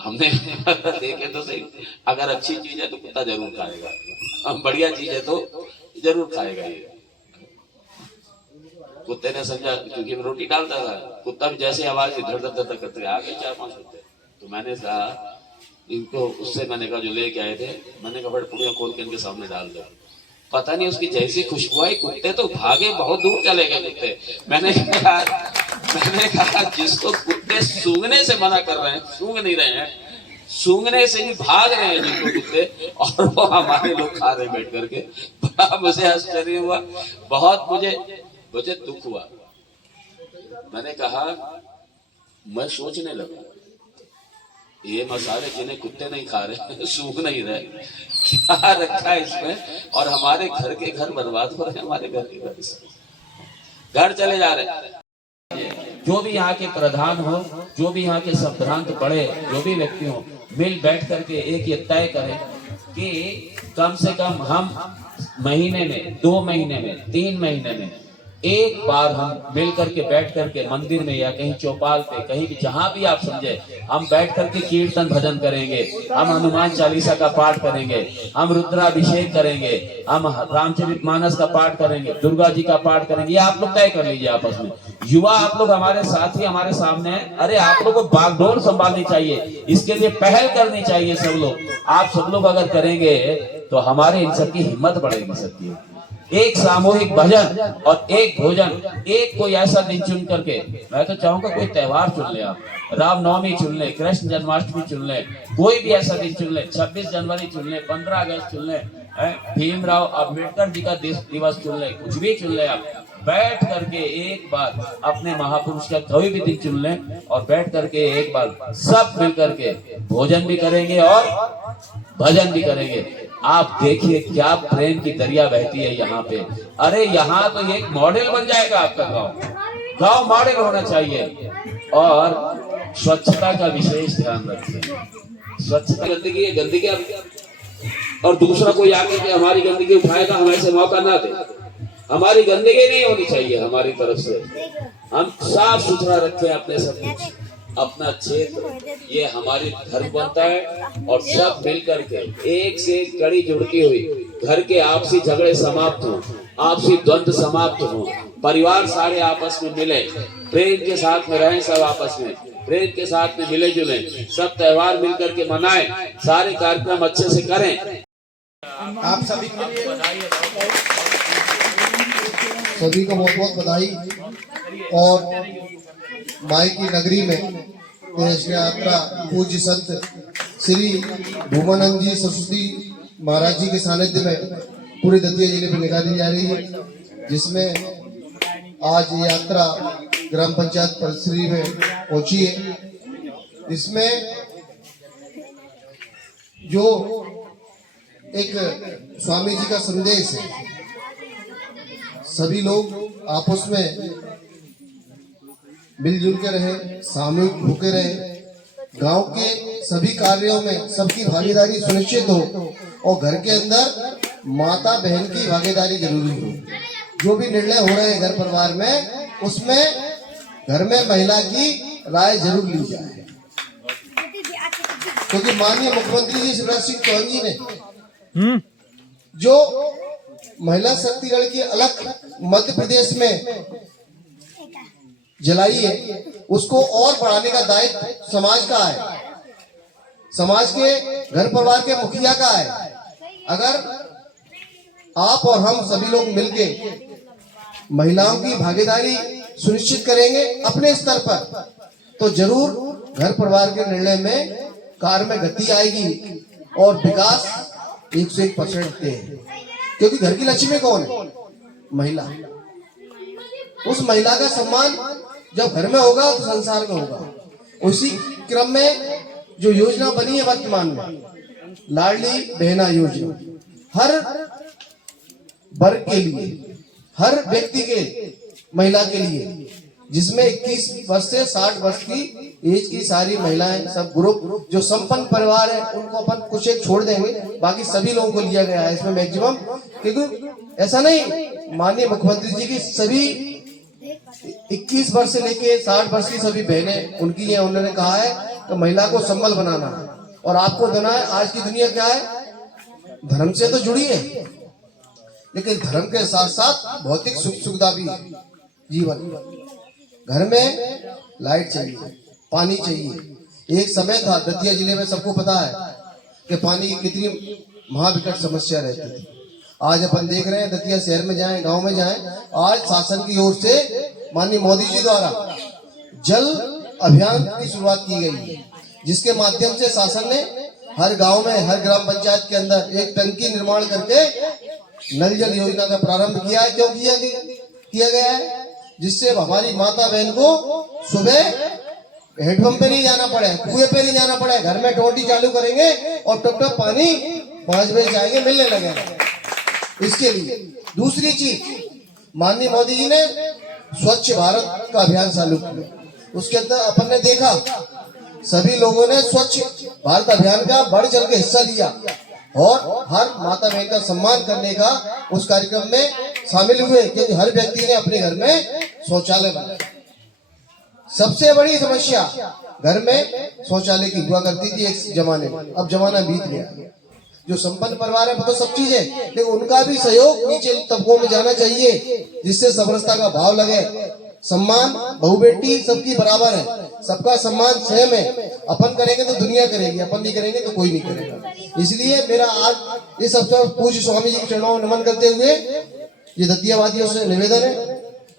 हमने। देखे तो सही, अगर अच्छी चीज है तो कुत्ता जरूर खाएगा, बढ़िया चीज है तो जरूर खाएगा। ये कुत्ते ने समझा, क्योंकि रोटी डालता था, कुत्ता भी जैसे आवाज धड़ धड़ धड़ करते आ गए 4-5 कुत्ते। तो मैंने कहा इनको, उससे मैंने कहा जो लेके आए थे, मैंने कहा बड़े पुड़िया खोल के इनके सामने डाल दो। पता नहीं उसकी जैसी खुशबू आई, कुत्ते तो भागे, बहुत दूर चले गए कुत्ते। मैंने कहा जिसको कुत्ते सूंघने से मना कर रहे हैं, सूंघ नहीं रहे हैं, सूंघने से ही भाग रहे हैं जिनको कुत्ते, और वो हमारे लोग खा रहे बैठ करके। बड़ा मुझे आश्चर्य हुआ, बहुत मुझे दुख हुआ। मैंने कहा, मैं सोचने लगा ये मसाले जिन्हें कुत्ते नहीं खा रहे, सूंघ नहीं रहे, क्या रखा है इसमें, और हमारे घर के घर बर्बाद हो रहे हैं। हमारे घर के घर चले जा रहे हैं। जो भी यहाँ के प्रधान हो, जो भी यहाँ के संभ्रांत पड़े, जो भी व्यक्ति हो, मिल बैठ करके एक ये तय करें कि कम से कम हम महीने में, 2 महीने में, 3 महीने में एक बार हम मिल करके बैठ करके मंदिर में या कहीं चौपाल पे, कहीं भी, जहां भी आप समझे, हम बैठ करके कीर्तन भजन करेंगे, हम हनुमान चालीसा का पाठ करेंगे, हम रुद्राभिषेक करेंगे, हम रामचरितमानस का पाठ करेंगे, दुर्गा जी का पाठ करेंगे। ये आप लोग तय कर लीजिए आपस में। युवा आप लोग हमारे साथी, हमारे सामने हैं। अरे आप लोग को बागडोर संभालनी चाहिए, इसके लिए पहल करनी चाहिए सब लोग। आप सब लोग अगर करेंगे तो हमारे इन सबकी हिम्मत बढ़ेगी सबकी। एक सामूहिक भजन और एक भोजन, एक कोई ऐसा दिन चुन करके, मैं तो चाहूंगा कोई त्योहार चुन ले आप, रामनवमी चुन ले, कृष्ण जन्माष्टमी चुन ले, कोई भी ऐसा दिन चुन ले, 26 जनवरी चुन ले, 15 अगस्त चुन ले, भीमराव अंबेडकर जी का दिवस चुन ले, कुछ भी चुन ले। आप बैठ करके एक बार अपने महापुरुष का कोई भी दिन चुन लें और बैठ करके एक बार सब मिल करके भोजन भी करेंगे और भजन भी करेंगे। आप देखिए क्या प्रेम की दरिया बहती है यहाँ पे। अरे यहाँ तो एक मॉडल बन जाएगा आपका गांव मॉडल होना चाहिए। और स्वच्छता का विशेष ध्यान रखिए। स्वच्छता, गंदगी और दूसरा कोई आके के हमारी गंदगी उठाएगा, हम ऐसे मौका ना दे। हमारी गंदगी नहीं होनी चाहिए हमारी तरफ से। हम साफ सुथरा रखें अपने सब कुछ, अपना क्षेत्र, ये हमारी धर्म बनता है। और सब मिल करके एक से एक कड़ी जुड़ती हुई घर के आपसी झगड़े समाप्त हो, आपसी द्वंद्व समाप्त हो, परिवार सारे आपस में मिले, प्रेम के साथ में रहें सब आपस में। प्रेम के साथ में मिले जुले, सब त्योहार मिलकर के मनाएं, सारे कार्यक्रम अच्छे से करें। आप सभी को बहुत बहुत बधाई। और माई की नगरी में देश यात्रा पूज्य संत श्री भूमानंद जी सरस्वती महाराज जी के सानिध्य में पूरे दतिया जिले में निकाली जा रही है, जिसमें आज ये यात्रा ग्राम पंचायत परिसरी में पहुंची है। इसमें जो एक स्वामी जी का संदेश है, सभी लोग आपस में मिलजुल के रहे, सामूहिक भूखे रहे, गांव के सभी कार्यों में सबकी भागीदारी सुनिश्चित हो और घर के अंदर माता बहन की भागीदारी जरूरी हो। जो भी निर्णय हो रहे हैं घर परिवार में, उसमें घर में महिला की राय जरूर ली जाए, क्योंकि माननीय मुख्यमंत्री जी शिवराज सिंह चौहान जी ने जो महिला शक्तिगढ़ की अलग मध्य प्रदेश में जलाई है, उसको और बढ़ाने का दायित्व समाज का है, समाज के घर परिवार के मुखिया का है। अगर आप और हम सभी लोग मिलके महिलाओं की भागीदारी सुनिश्चित करेंगे अपने स्तर पर, तो जरूर घर परिवार के निर्णय में कार्य में गति आएगी और विकास 101% है। क्योंकि घर की लक्ष्मी कौन है? महिला। उस महिला का सम्मान जब घर में होगा तो संसार में होगा। उसी क्रम में जो योजना बनी है वर्तमान में, लाडली बहना योजना, हर वर्ग के लिए, हर व्यक्ति के, महिला के लिए, जिसमें 21 वर्ष से 60 वर्ष की एज की सारी महिलाएं, सब ग्रुप जो संपन्न परिवार है उनको अपन कुछ एक छोड़ देंगे, बाकी सभी लोगों को लिया गया है इसमें मैक्सिमम। क्योंकि ऐसा नहीं, माननीय मुख्यमंत्री जी की सभी 21 वर्ष से लेके 60 वर्ष की सभी बहनें उनकी है। उन्होंने कहा है कि महिला को संबल बनाना और आपको देना है। आज की दुनिया क्या है, धर्म से तो जुड़ी है, लेकिन धर्म के साथ साथ भौतिक सुख सुविधा भी है। जीवन घर में लाइट चाहिए, पानी चाहिए। एक समय था दतिया जिले में, सबको पता है कि पानी की कितनी महाविकट समस्या रहती थी। आज अपन देख रहे हैं दतिया शहर में जाएं, गांव में जाएं, आज शासन की ओर से माननीय मोदी जी द्वारा जल अभियान की शुरुआत की गई है, जिसके माध्यम से शासन ने हर गांव में, हर ग्राम पंचायत के अंदर एक टंकी निर्माण करके नल जल योजना का प्रारंभ किया है। क्यों किया गया है? जिससे हमारी माता बहन को सुबह हेडपंप पे नहीं जाना पड़े, कुएं पे नहीं जाना पड़े, घर में टोटी चालू करेंगे और टप टप पानी 5 बजे जाएंगे मिलने लगेगा। इसके लिए दूसरी चीज, माननीय मोदी जी ने स्वच्छ भारत का अभियान चालू किया। उसके अंदर अपन ने देखा सभी लोगों ने स्वच्छ भारत अभियान का बढ़ चढ़ के हिस्सा लिया और हर माता बहन का सम्मान करने का उस कार्यक्रम में शामिल हुए, क्योंकि हर व्यक्ति ने अपने घर में शौचालय बनाया। सबसे बड़ी समस्या घर में शौचालय की हुआ करती थी एक जमाने में, अब जमाना बीत गया। जो संपन्न परिवार है वो तो सब चीज है, लेकिन उनका भी सहयोग नीचे तबकों में जाना चाहिए, जिससे समरसता का भाव लगे। सम्मान बहु बेटी सबकी बराबर है, सबका सम्मान सेम है। अपन करेंगे तो दुनिया करेगी, अपन नहीं करेंगे तो कोई नहीं करेगा। इसलिए मेरा आज इस अवसर पूज्य स्वामी जी के चरणों में नमन करते हुए ये दतियावादियों से निवेदन है,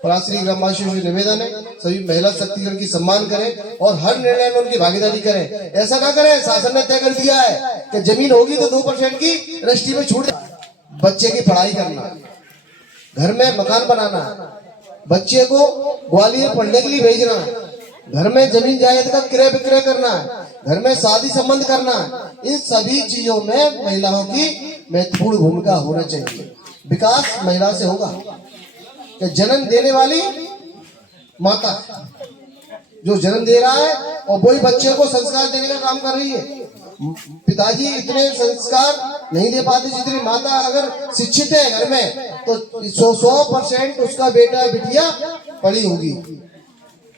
पराश्री ग्रामवासियों से निवेदन है, सभी महिला शक्तिगण की सम्मान करें और हर निर्णय में उनकी भागीदारी करें। ऐसा ना करें, शासन ने तय कर दिया है कि जमीन होगी तो 2% की रजिस्ट्री में छूट। बच्चे की पढ़ाई करना, घर में मकान बनाना, बच्चे को ग्वालियर पढ़ने के लिए भेजना, घर में जमीन जायदाद का क्रय विक्रय करना, घर में शादी संबंध करना, इन सभी चीजों में महिलाओं की महत्वपूर्ण भूमिका होना चाहिए। विकास महिला से होगा। कि जन्म देने वाली माता जो जन्म दे रहा है और वही बच्चे को संस्कार देने का काम कर रही है। पिताजी इतने संस्कार नहीं दे पाते जितनी माता अगर शिक्षित है घर में, तो 100% उसका बेटा बिटिया पढ़ी होगी।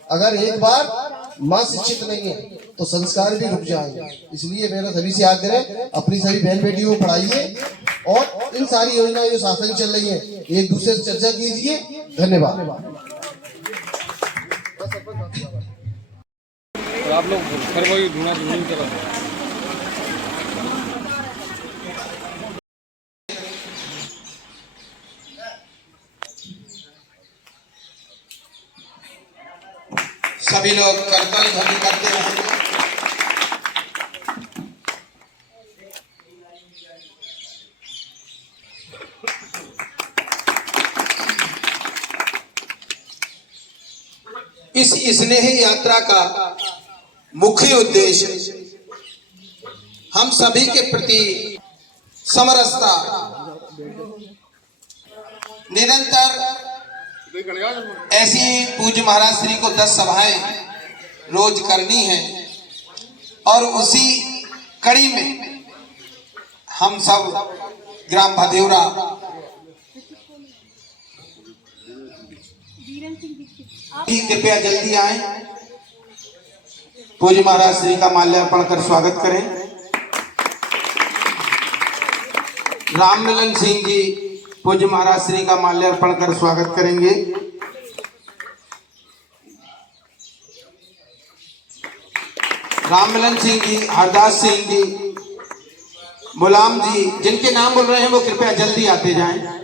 अगर एक बार माँ शिक्षित नहीं है तो संस्कार भी रुक जाएंगे। इसलिए मेरा सभी से आग्रह है, अपनी सभी बहन बेटियों को पढ़ाइए और इन सारी योजनाएं जो शासन चल रही है एक दूसरे से चर्चा कीजिए। धन्यवाद। आप लोग फरवरी ढूंढा ढूंढ करो। सभी लोग करतल ध्वनि करते रहेंगे। इस स्नेह यात्रा का मुख्य उद्देश्य हम सभी के प्रति समरसता, निरंतर ऐसी पूज्य महाराज श्री को 10 सभाएं रोज करनी है और उसी कड़ी में हम सब ग्राम भदेवरा कृपया जल्दी आए, पूज्य महाराज श्री का माल्यार्पण कर स्वागत करें। राम मिलन सिंह जी पूज्य महाराज श्री का माल्यार्पण कर स्वागत करेंगे। राम मिलन सिंह जी, हरदास सिंह जी, मुलाम जी, जिनके नाम बोल रहे हैं वो कृपया जल्दी आते जाएं।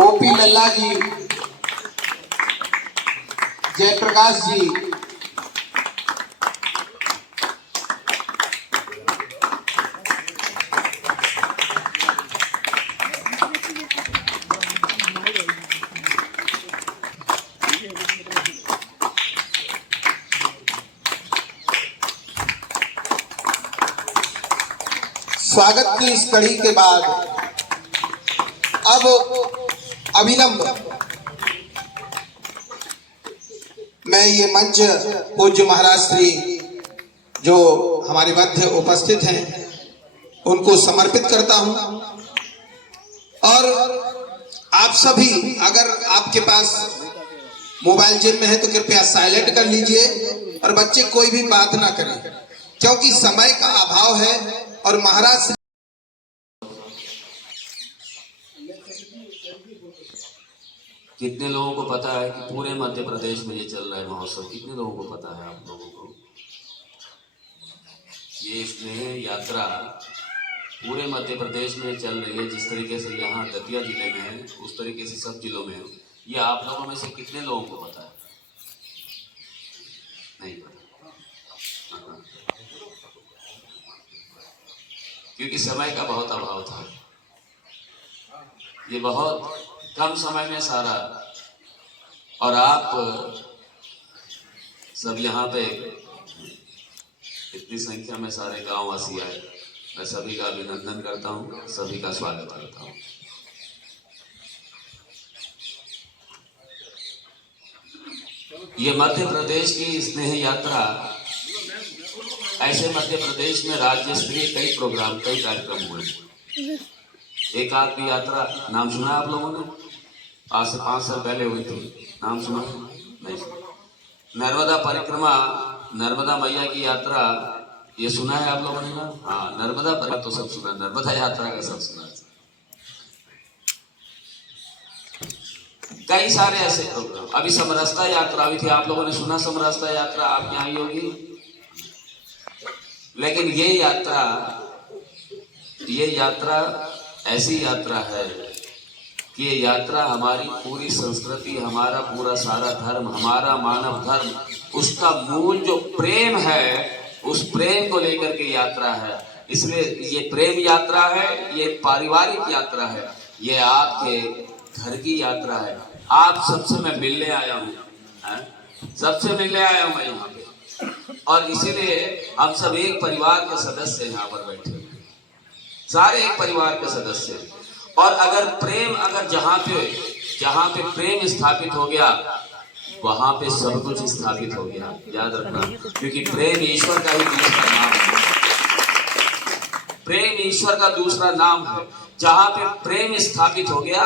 ओपी लल्ला जी, जयप्रकाश जी, स्वागत की इस कड़ी के बाद अब अविलंब मैं ये मंच पूज्य महाराज श्री जो हमारे मध्य उपस्थित हैं उनको समर्पित करता हूं। और आप सभी अगर आपके पास मोबाइल जेब में है तो कृपया साइलेंट कर लीजिए और बच्चे कोई भी बात ना करें, क्योंकि समय का अभाव है। और महाराज कितने लोगों को पता है कि पूरे मध्य प्रदेश में ये चल रहा है महोत्सव? कितने लोगों को पता है आप लोगों को? ये स्नेह यात्रा पूरे मध्य प्रदेश में चल रही है। जिस तरीके से यहाँ दतिया जिले में है उस तरीके से सब जिलों में है। ये आप लोगों में से कितने लोगों को पता है? नहीं पता। क्योंकि समय का बहुत अभाव था। ये बहुत कम समय में सारा, और आप सब यहाँ पे इतनी संख्या में सारे गांववासी आए, मैं सभी का अभिनंदन करता हूँ, सभी का स्वागत करता हूँ। ये मध्य प्रदेश की स्नेह यात्रा, ऐसे मध्य प्रदेश में राज्य स्तरीय कई प्रोग्राम, कई कार्यक्रम हुए। एक आदमी यात्रा नाम सुना आप लोगों ने? आज से 5 साल पहले हुई थी, नाम सुना? नहीं। नर्मदा परिक्रमा, नर्मदा मैया की यात्रा, ये सुना है आप लोगों ने ना? हाँ, नर्मदा परिक्रमा तो सब सुना, नर्मदा यात्रा का सब सुना। कई सारे ऐसे प्रोग्राम। अभी समरसता यात्रा हुई थी, आप लोगों ने सुना? समरसता यात्रा आपके यहाँ ही होगी। लेकिन ये यात्रा ऐसी यात्रा है कि ये यात्रा हमारी पूरी संस्कृति, हमारा पूरा सारा धर्म, हमारा मानव धर्म, उसका मूल जो प्रेम है, उस प्रेम को लेकर के यात्रा है। इसलिए ये प्रेम यात्रा है, ये पारिवारिक यात्रा है, ये आपके घर की यात्रा है। आप सबसे मैं मिलने आया हूँ, सबसे मिलने आया हूँ मैं यहाँ पे। और इसीलिए हम सब एक परिवार के सदस्य यहाँ पर बैठे हैं, सारे एक परिवार के सदस्य। और अगर प्रेम, अगर जहाँ पे प्रेम स्थापित हो गया वहां पे सब कुछ स्थापित हो गया, याद रखना। क्योंकि प्रेम ईश्वर का ही दूसरा नाम है, प्रेम ईश्वर का दूसरा नाम है। जहाँ पे प्रेम स्थापित हो गया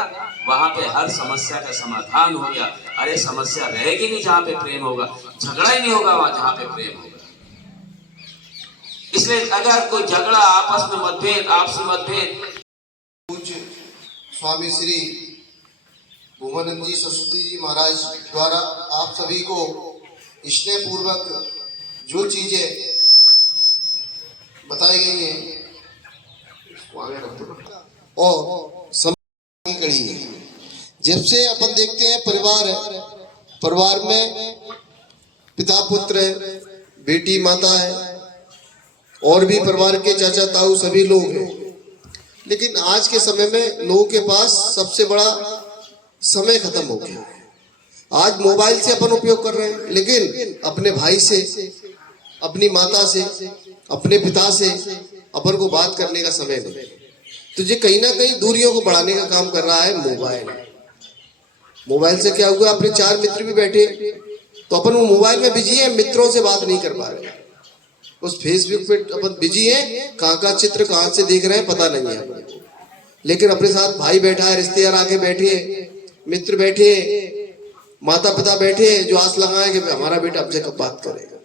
वहां पे हर समस्या का समाधान हो गया। अरे समस्या रहेगी नहीं जहाँ पे प्रेम होगा, झगड़ा ही नहीं होगा वहां जहाँ पे प्रेम होगा। इसलिए अगर कोई झगड़ा, आपस में मतभेद, आपसी मतभेद, पूज्य स्वामी श्री भूमानंद जी सरस्वती जी महाराज द्वारा आप सभी को स्नेह पूर्वक जो चीजें बताई गई हैं और समाज की कड़ी है। जब से अपन देखते हैं परिवार है, परिवार में पिता पुत्र है, बेटी माता है और भी परिवार के चाचा ताऊ सभी लोग हैं, लेकिन आज के समय में लोगों के पास सबसे बड़ा समय खत्म हो गया है। आज मोबाइल से अपन उपयोग कर रहे हैं, लेकिन अपने भाई से, अपनी माता से, अपने पिता से अपन को बात करने का समय नहीं। तो ये कहीं ना कहीं दूरियों को बढ़ाने का काम कर रहा है मोबाइल। मोबाइल से क्या हुआ, अपने 4 मित्र भी बैठे तो अपन वो मोबाइल में बिजी है, मित्रों से बात नहीं कर पा रहे। उस फेसबुक पे अपन बिजी है, कहाँ का चित्र कहाँ से देख रहे हैं पता नहीं है अपन को। लेकिन अपने साथ भाई बैठा है, रिश्तेदार आके बैठे, मित्र बैठे, माता पिता बैठे, जो आस लगाए कि हमारा बेटा हमसे कब बात करेगा।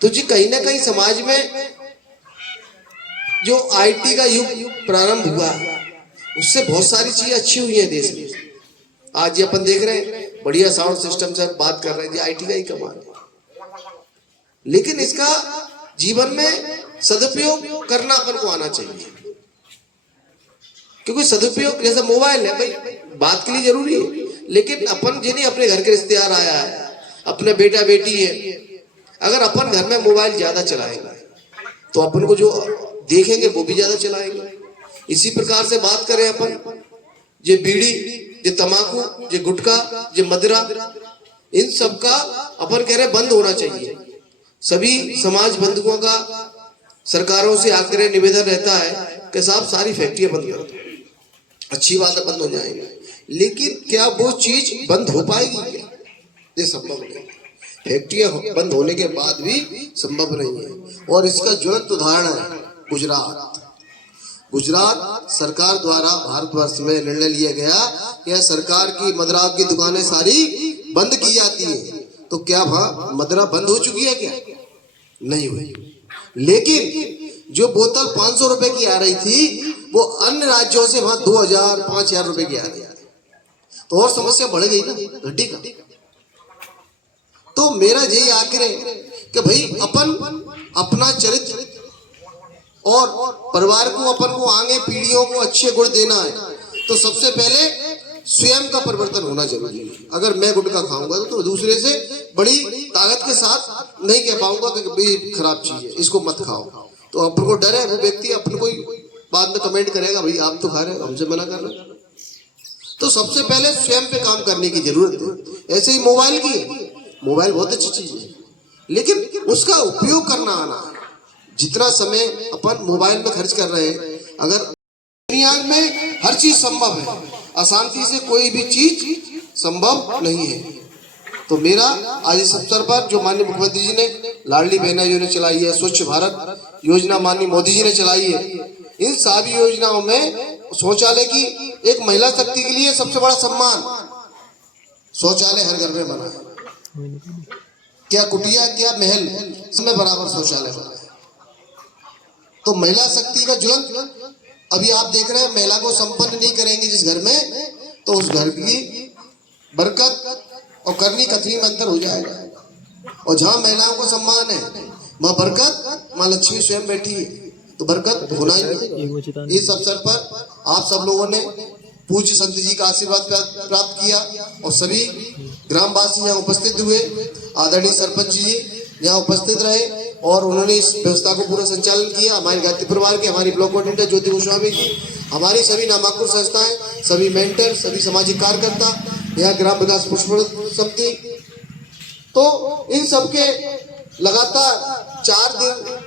तो जी कहीं ना कहीं समाज में जो आईटी का युग प्रारंभ हुआ, उससे बहुत सारी चीजें अच्छी हुई हैं देश में। आज ये अपन देख रहे हैं बढ़िया साउंड सिस्टम से बात कर रहे हैं, आईटी का ही कमाल है। लेकिन इसका जीवन में सदुपयोग करना अपन को आना चाहिए, क्योंकि सदुपयोग जैसे मोबाइल है भाई बात के लिए जरूरी है, लेकिन अपन जिन्हें अपने घर के रिश्तेदार आया है, अपना बेटा बेटी है, अगर अपन घर में मोबाइल ज्यादा चलाएंगे तो अपन को जो देखेंगे वो भी ज्यादा चलाएंगे। इसी प्रकार से बात करें अपन, ये बीड़ी, ये तंबाकू, ये गुटखा, ये मदिरा, इन सब का अपन कह रहे बंद होना चाहिए। सभी समाज बंधुओं का सरकारों से आग्रह निवेदन रहता है कि साहब सारी फैक्ट्रियां बंद कर दो। अच्छी बात है, बंद हो जाएंगे, लेकिन क्या वो चीज बंद हो पाएगी क्या? ये संभव नहीं। फैक्ट्रियां बंद होने के बाद भी संभव नहीं है। और इसका ज्वलंत उदाहरण है गुजरात। गुजरात सरकार द्वारा भारतवर्ष में निर्णय लिया गया कि सरकार की मदिरा की दुकानें सारी बंद की जाती है। तो क्या वहां मदिरा बंद हो चुकी है क्या? नहीं हुई। लेकिन जो बोतल 500 रुपए की आ रही थी, वो अन्य राज्यों से वहां 2000-5000 रुपए की आ रही है। तो और समस्या बढ़ गई ना, घटी का। तो मेरा यही आग्रह है कि भाई अपन अपना चरित्र और परिवार को, अपन को आगे पीढ़ियों को अच्छे गुण देना है, तो सबसे पहले स्वयं का परिवर्तन होना जरूरी है। अगर मैं गुटखा खाऊंगा तो दूसरे से बड़ी ताकत के साथ नहीं कह पाऊंगा कि भाई खराब चीज है, इसको मत खाओ। तो अपन को डर है, वो व्यक्ति अपन को बाद में कमेंट करेगा भाई आप तो खा रहे हो, हमसे मना कर रहे हो। तो सबसे पहले स्वयं पे काम करने की जरूरत है। ऐसे ही मोबाइल की, मोबाइल बहुत अच्छी चीज है, लेकिन उसका उपयोग करना आना है। जितना समय अपन मोबाइल में खर्च कर रहे हैं, अगर दुनिया में हर चीज संभव है, अशांति से कोई भी चीज संभव नहीं है। तो मेरा आज इस अवसर पर जो माननीय मुख्यमंत्री जी ने लाडली बहन योजना चलाई है, स्वच्छ भारत योजना माननीय मोदी जी ने चलाई है, इन सभी योजनाओं में शौचालय की एक महिला शक्ति के लिए सबसे बड़ा सम्मान शौचालय हर घर में बना है। क्या कुटिया क्या महल, इसमें बराबर शौचालय बना है। तो महिला शक्ति का ज्वलंत अभी आप देख रहे हैं, महिला को संपन्न नहीं करेंगे जिस घर में, तो उस घर की बरकत और करनी कथनी में अंतर हो जाएगा। और जहाँ महिलाओं को सम्मान है, वहाँ बरकत, माँ लक्ष्मी स्वयं बैठी है, तो बरकत होना ही नहीं। इस अवसर पर आप सब लोगों ने पूज्य संत जी का आशीर्वाद प्राप्त किया और सभी ग्रामवासी यहाँ उपस्थित हुए। आदरणीय सरपंच जी यहाँ उपस्थित रहे और उन्होंने इस व्यवस्था को पूरा संचालन किया। हमारे गायत्री परिवार के, हमारी ब्लॉक कोऑर्डिनेटर ज्योति गोस्वामी की, हमारी सभी नामांकुर संस्थाएं, सभी मेंटर, सभी सामाजिक कार्यकर्ता, यहाँ ग्राम विकास पुष्प समिति, तो इन सबके लगातार 4 दिन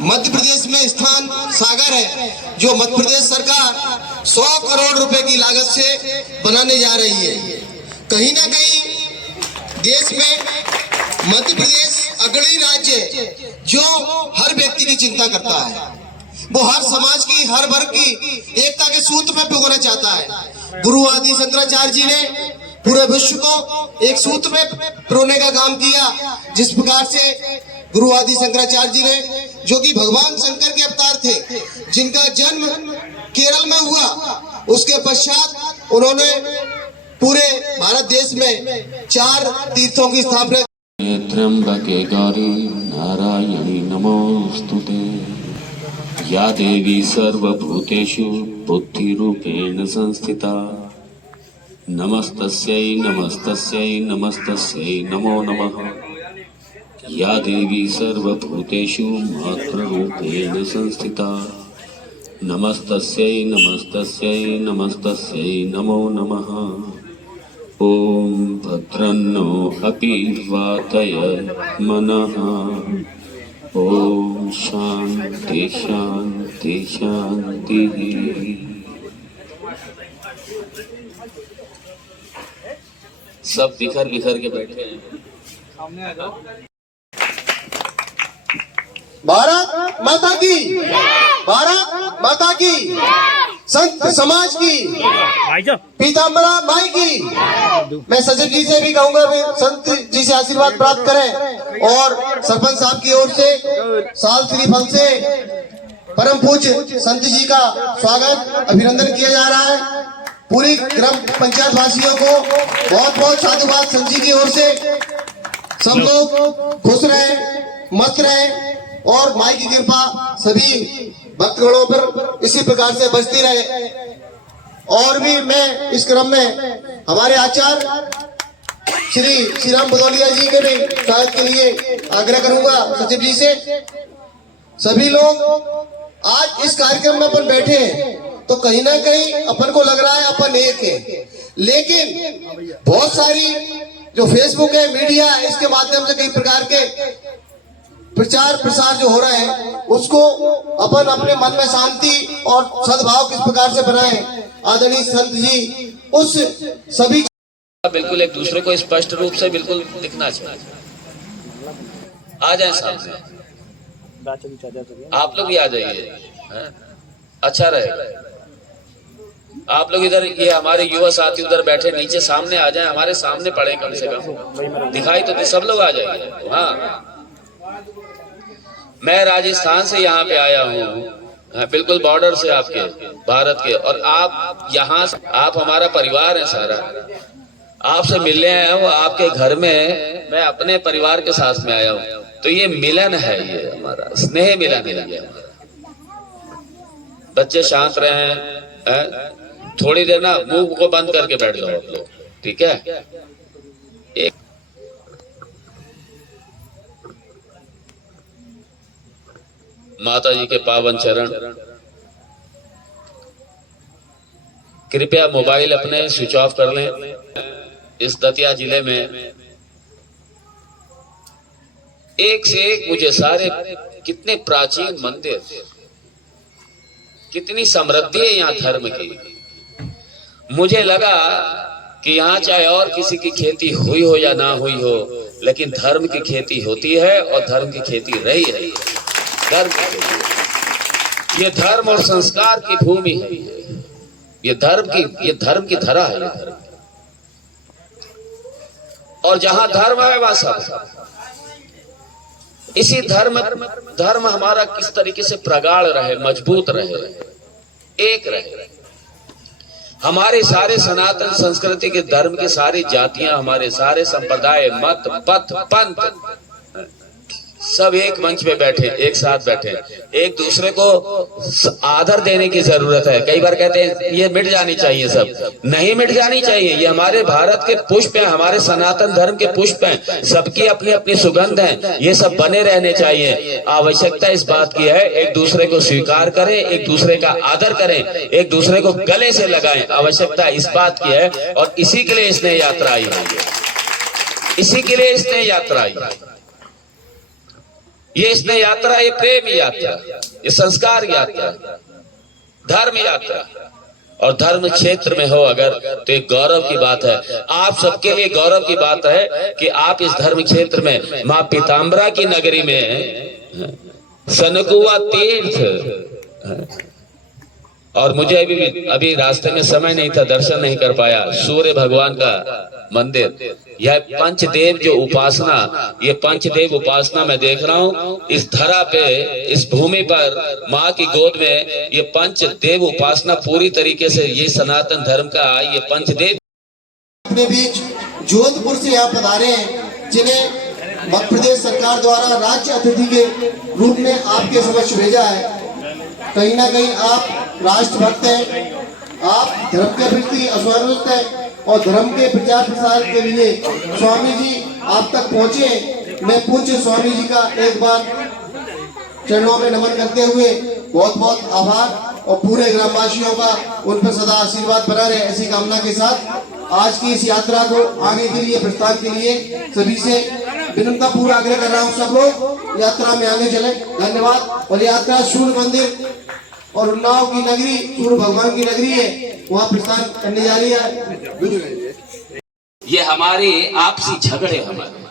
मध्य प्रदेश में स्थान सागर है, जो मध्य प्रदेश सरकार 100 करोड़ रुपए की लागत से बनाने जा रही है। कहीं ना कहीं देश में मध्य प्रदेश अग्रणी राज्य है जो हर व्यक्ति की चिंता करता है। वो हर समाज की, हर वर्ग की एकता के सूत्र में पिरोना चाहता है। गुरु आदि शंकराचार्य जी ने पूरे विश्व को एक सूत्र में पिरोने का काम किया। जिस प्रकार से गुरु आदि शंकराचार्य जी ने, जो कि भगवान शंकर के अवतार थे, जिनका जन्म केरल में हुआ, उसके पश्चात उन्होंने पूरे भारत देश में 4 तीर्थों की स्थापना। त्र्यंबके गौरी नारायणी नमोस्तुते, या देवी सर्वभूतेषु बुद्धिरूपेण संस्थिता, नमस्तस्यै नमस्तस्यै नमस्तस्यै नमो नमः। या देवी सर्वभूतेषु मातृरूपेण संस्थिता, नमस्तस्यै नमस्तस्यै नमस्तस्यै नमो नमः। ओम भद्रन्नो अपि वातय मनः। ओम शांति शांति शांति। सब बिखर बिखर के बैठे हैं। सामने आ जाओ। भारत माता की, भारत माता की, संत समाज की, पीताम्बरा माई की। मैं सचिव जी से भी कहूंगा भी संत जी से आशीर्वाद प्राप्त करें। और सरपंच साहब की ओर से साल श्रीफल से परम पूज्य संत जी का स्वागत, अभिनंदन किया जा रहा है। पूरी ग्राम पंचायत वासियों को बहुत बहुत साधुवाद संत जी की ओर से। सब लोग खुश रहे, मस्त रहे और माई की कृपा सभी भक्तगणों पर इसी प्रकार से बचती रहे। और भी मैं इस क्रम में हमारे आचार्य श्री राम भदौलिया जी के भी स्वागत के लिए आग्रह करूंगा सचिव जी से। सभी लोग आज इस कार्यक्रम में अपन बैठे हैं तो कहीं ना कहीं अपन को लग रहा है अपन एक है, लेकिन बहुत सारी जो फेसबुक है, मीडिया है, इसके माध्यम से कई प्रकार के प्रचार प्रसार जो हो रहा है, उसको अपन अपने मन में शांति और सद्भाव किस प्रकार से बनाए। आदरणीय संत जी उस सभी बिल्कुल एक दूसरे को स्पष्ट रूप से बिल्कुल दिखना चाहिए। आ जाए सामने, आप लोग भी आ जाइए, अच्छा रहेगा। आप लोग इधर, ये हमारे युवा साथी उधर बैठे, नीचे सामने आ जाएं, हमारे सामने पड़े कम से कम, दिखाई तो सब लोग आ जाइए। हाँ, मैं राजस्थान से यहाँ पे आया हूँ, बिल्कुल बॉर्डर से आपके भारत के, और आप यहाँ, आप हमारा परिवार है सारा। आपसे मिलने आया हूँ, आपके घर में मैं अपने परिवार के साथ में आया हूँ। तो ये मिलन है, ये हमारा स्नेह मिलन है। बच्चे शांत रहें, थोड़ी देर ना मुंह को बंद करके बैठ जाओ आप लोग, ठीक है। एक माता जी के पावन चरण, कृपया मोबाइल अपने स्विच ऑफ कर लें। इस दतिया जिले में एक से एक मुझे सारे कितने प्राचीन मंदिर, कितनी समृद्धि है यहाँ धर्म की। मुझे लगा कि यहाँ चाहे और किसी की खेती हुई हो या ना हुई हो, लेकिन धर्म की खेती होती है और धर्म की खेती रही है। धर्म की खेती, ये धर्म और संस्कार की भूमि है। ये धर्म की धरा है। ये धर्म, और जहां धर्म है वहां सब। इसी धर्म हमारा किस तरीके से प्रगाढ़ रहे, मजबूत रहे, एक रहे। हमारे सारे सनातन संस्कृति के धर्म के सारी जातियां, हमारे सारे संप्रदाय, मत, पथ, पंथ, सब एक मंच पे बैठे, एक साथ बैठे। एक दूसरे को आदर देने की जरूरत है। कई बार कहते हैं ये मिट जानी चाहिए, सब नहीं मिट जानी चाहिए। ये हमारे भारत के पुष्प हैं, हमारे सनातन धर्म के पुष्प हैं, सबकी अपनी अपनी सुगंध है। ये सब बने रहने चाहिए। आवश्यकता इस बात की है, एक दूसरे को स्वीकार करें, एक दूसरे का आदर करें, एक दूसरे को गले से लगाएं। आवश्यकता इस बात की है, और इसी के लिए स्नेह यात्रा आई है। इसी के लिए स्नेह यात्रा आई है। ये स्नेह यात्रा, ये प्रेम यात्रा, ये संस्कार यात्रा, धर्म यात्रा, और धर्म क्षेत्र में हो अगर, तो एक गौरव की बात है। आप सबके लिए गौरव की बात है कि आप इस धर्म क्षेत्र में माँ पीताम्बरा की नगरी में सनकुआ तीर्थ, और मुझे अभी रास्ते में समय नहीं था, दर्शन नहीं कर पाया, सूर्य भगवान का मंदिर, यह पंचदेव जो उपासना, ये पंचदेव उपासना मैं देख रहा हूँ इस धरा पे, इस भूमि पर, माँ की गोद में ये पंचदेव उपासना पूरी तरीके से, ये सनातन धर्म का ये पंचदेव अपने बीच जोधपुर से यहाँ पधारे हैं, जिन्हें मध्य प्रदेश सरकार द्वारा राज्य अतिथि के रूप में आपके समक्ष भेजा है। कहीं ना कहीं आप राष्ट्रभक्त हैं, आप धर्म के प्रति असमर्पित हैं और धर्म के प्रचार प्रसार के लिए स्वामी जी आप तक पहुंचे। मैं पूज्य स्वामी जी का एक बार चरणों में नमन करते हुए बहुत बहुत आभार और पूरे ग्रामवासियों का उन पर सदा आशीर्वाद बना रहे, ऐसी कामना के साथ आज की इस यात्रा को आने के लिए, प्रस्ताव के लिए सभी से विनम्रता पूर्वक आग्रह कर रहा हूँ, सब लोग यात्रा में आगे चले। धन्यवाद। और यात्रा सूर्य मंदिर और उन्नाव की नगरी, सूर्य भगवान की नगरी है, वहाँ प्रस्थान करने जा रही है। ये हमारे आपसी झगड़े, हमारे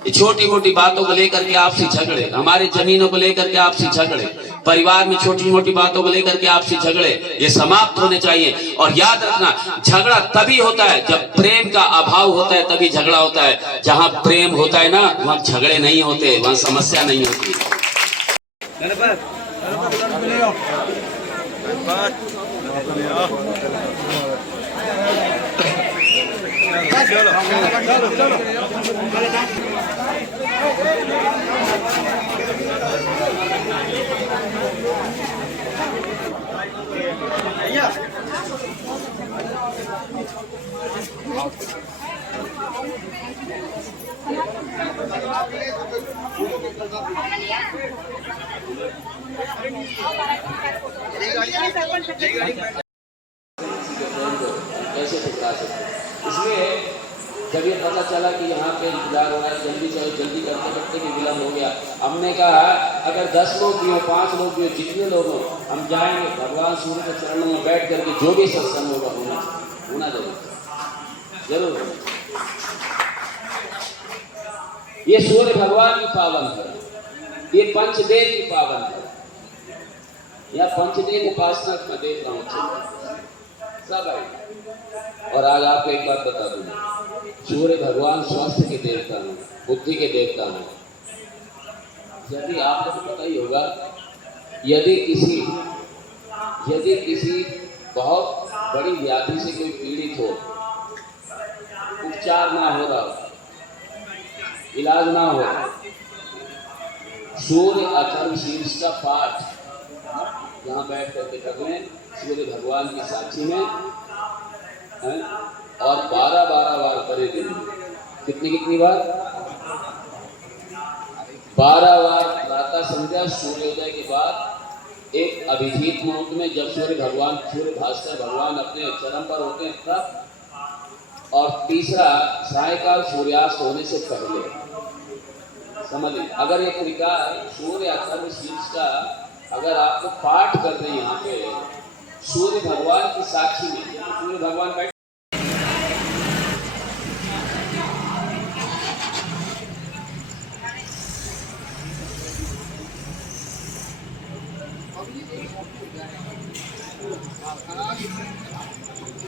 ये छोटी मोटी बातों को लेकर के आपसी झगड़े, हमारे जमीनों को लेकर के आपसी झगड़े, परिवार में छोटी मोटी बातों को लेकर के आपसी झगड़े, ये समाप्त होने चाहिए। और याद रखना, झगड़ा तभी होता है जब प्रेम का अभाव होता है, तभी झगड़ा होता है। जहाँ प्रेम होता है ना, वहाँ झगड़े नहीं होते, वहाँ समस्या नहीं होती। कैसे टुकड़ा सकते, इसलिए जब ये पता चला कि यहाँ पे इंतजार हो रहा है, जल्दी जल्दी करते करते भी विलम्ब हो गया, हमने कहा अगर 10 लोग भी हो, 5 लोग भी हो, जितने लोग हो, हम जाएंगे भगवान सूर्य के चरणों में बैठ करके जो भी सत्संग होगा होना जरूर। ये सूर्य भगवान की पावन है, ये पंचदेव की पावन है, या पंचदेव उपासना मैं देख रहा हूँ सब है। और आज आपको एक बात बता दूं, सूर्य भगवान स्वास्थ्य के देवता हैं, बुद्धि के देवता हैं। यदि आपको तो पता ही होगा, यदि किसी बहुत बड़ी व्याधि से कोई पीड़ित हो, उपचार ना हो रहा, इलाज ना हो, सूर्य अथर्व शीर्ष का पाठ यहाँ बैठ करके कर लें सूर्य भगवान की साक्षी में है, और 12 बार करे दिन। कितनी बार? 12 बार प्रातः संध्या सूर्योदय के बाद, एक अभिजीत मुहूर्त में जब सूर्य भास्कर भगवान अपने चरम पर होते हैं तब, और तीसरा सायकाल सूर्यास्त होने से पहले। समझ लें, अगर ये तरीका सूर्य अथर्व शीर्ष का अगर आपको पाठ कर दें यहाँ पे सूर्य भगवान की साक्षी में, सूर्य भगवान बैठ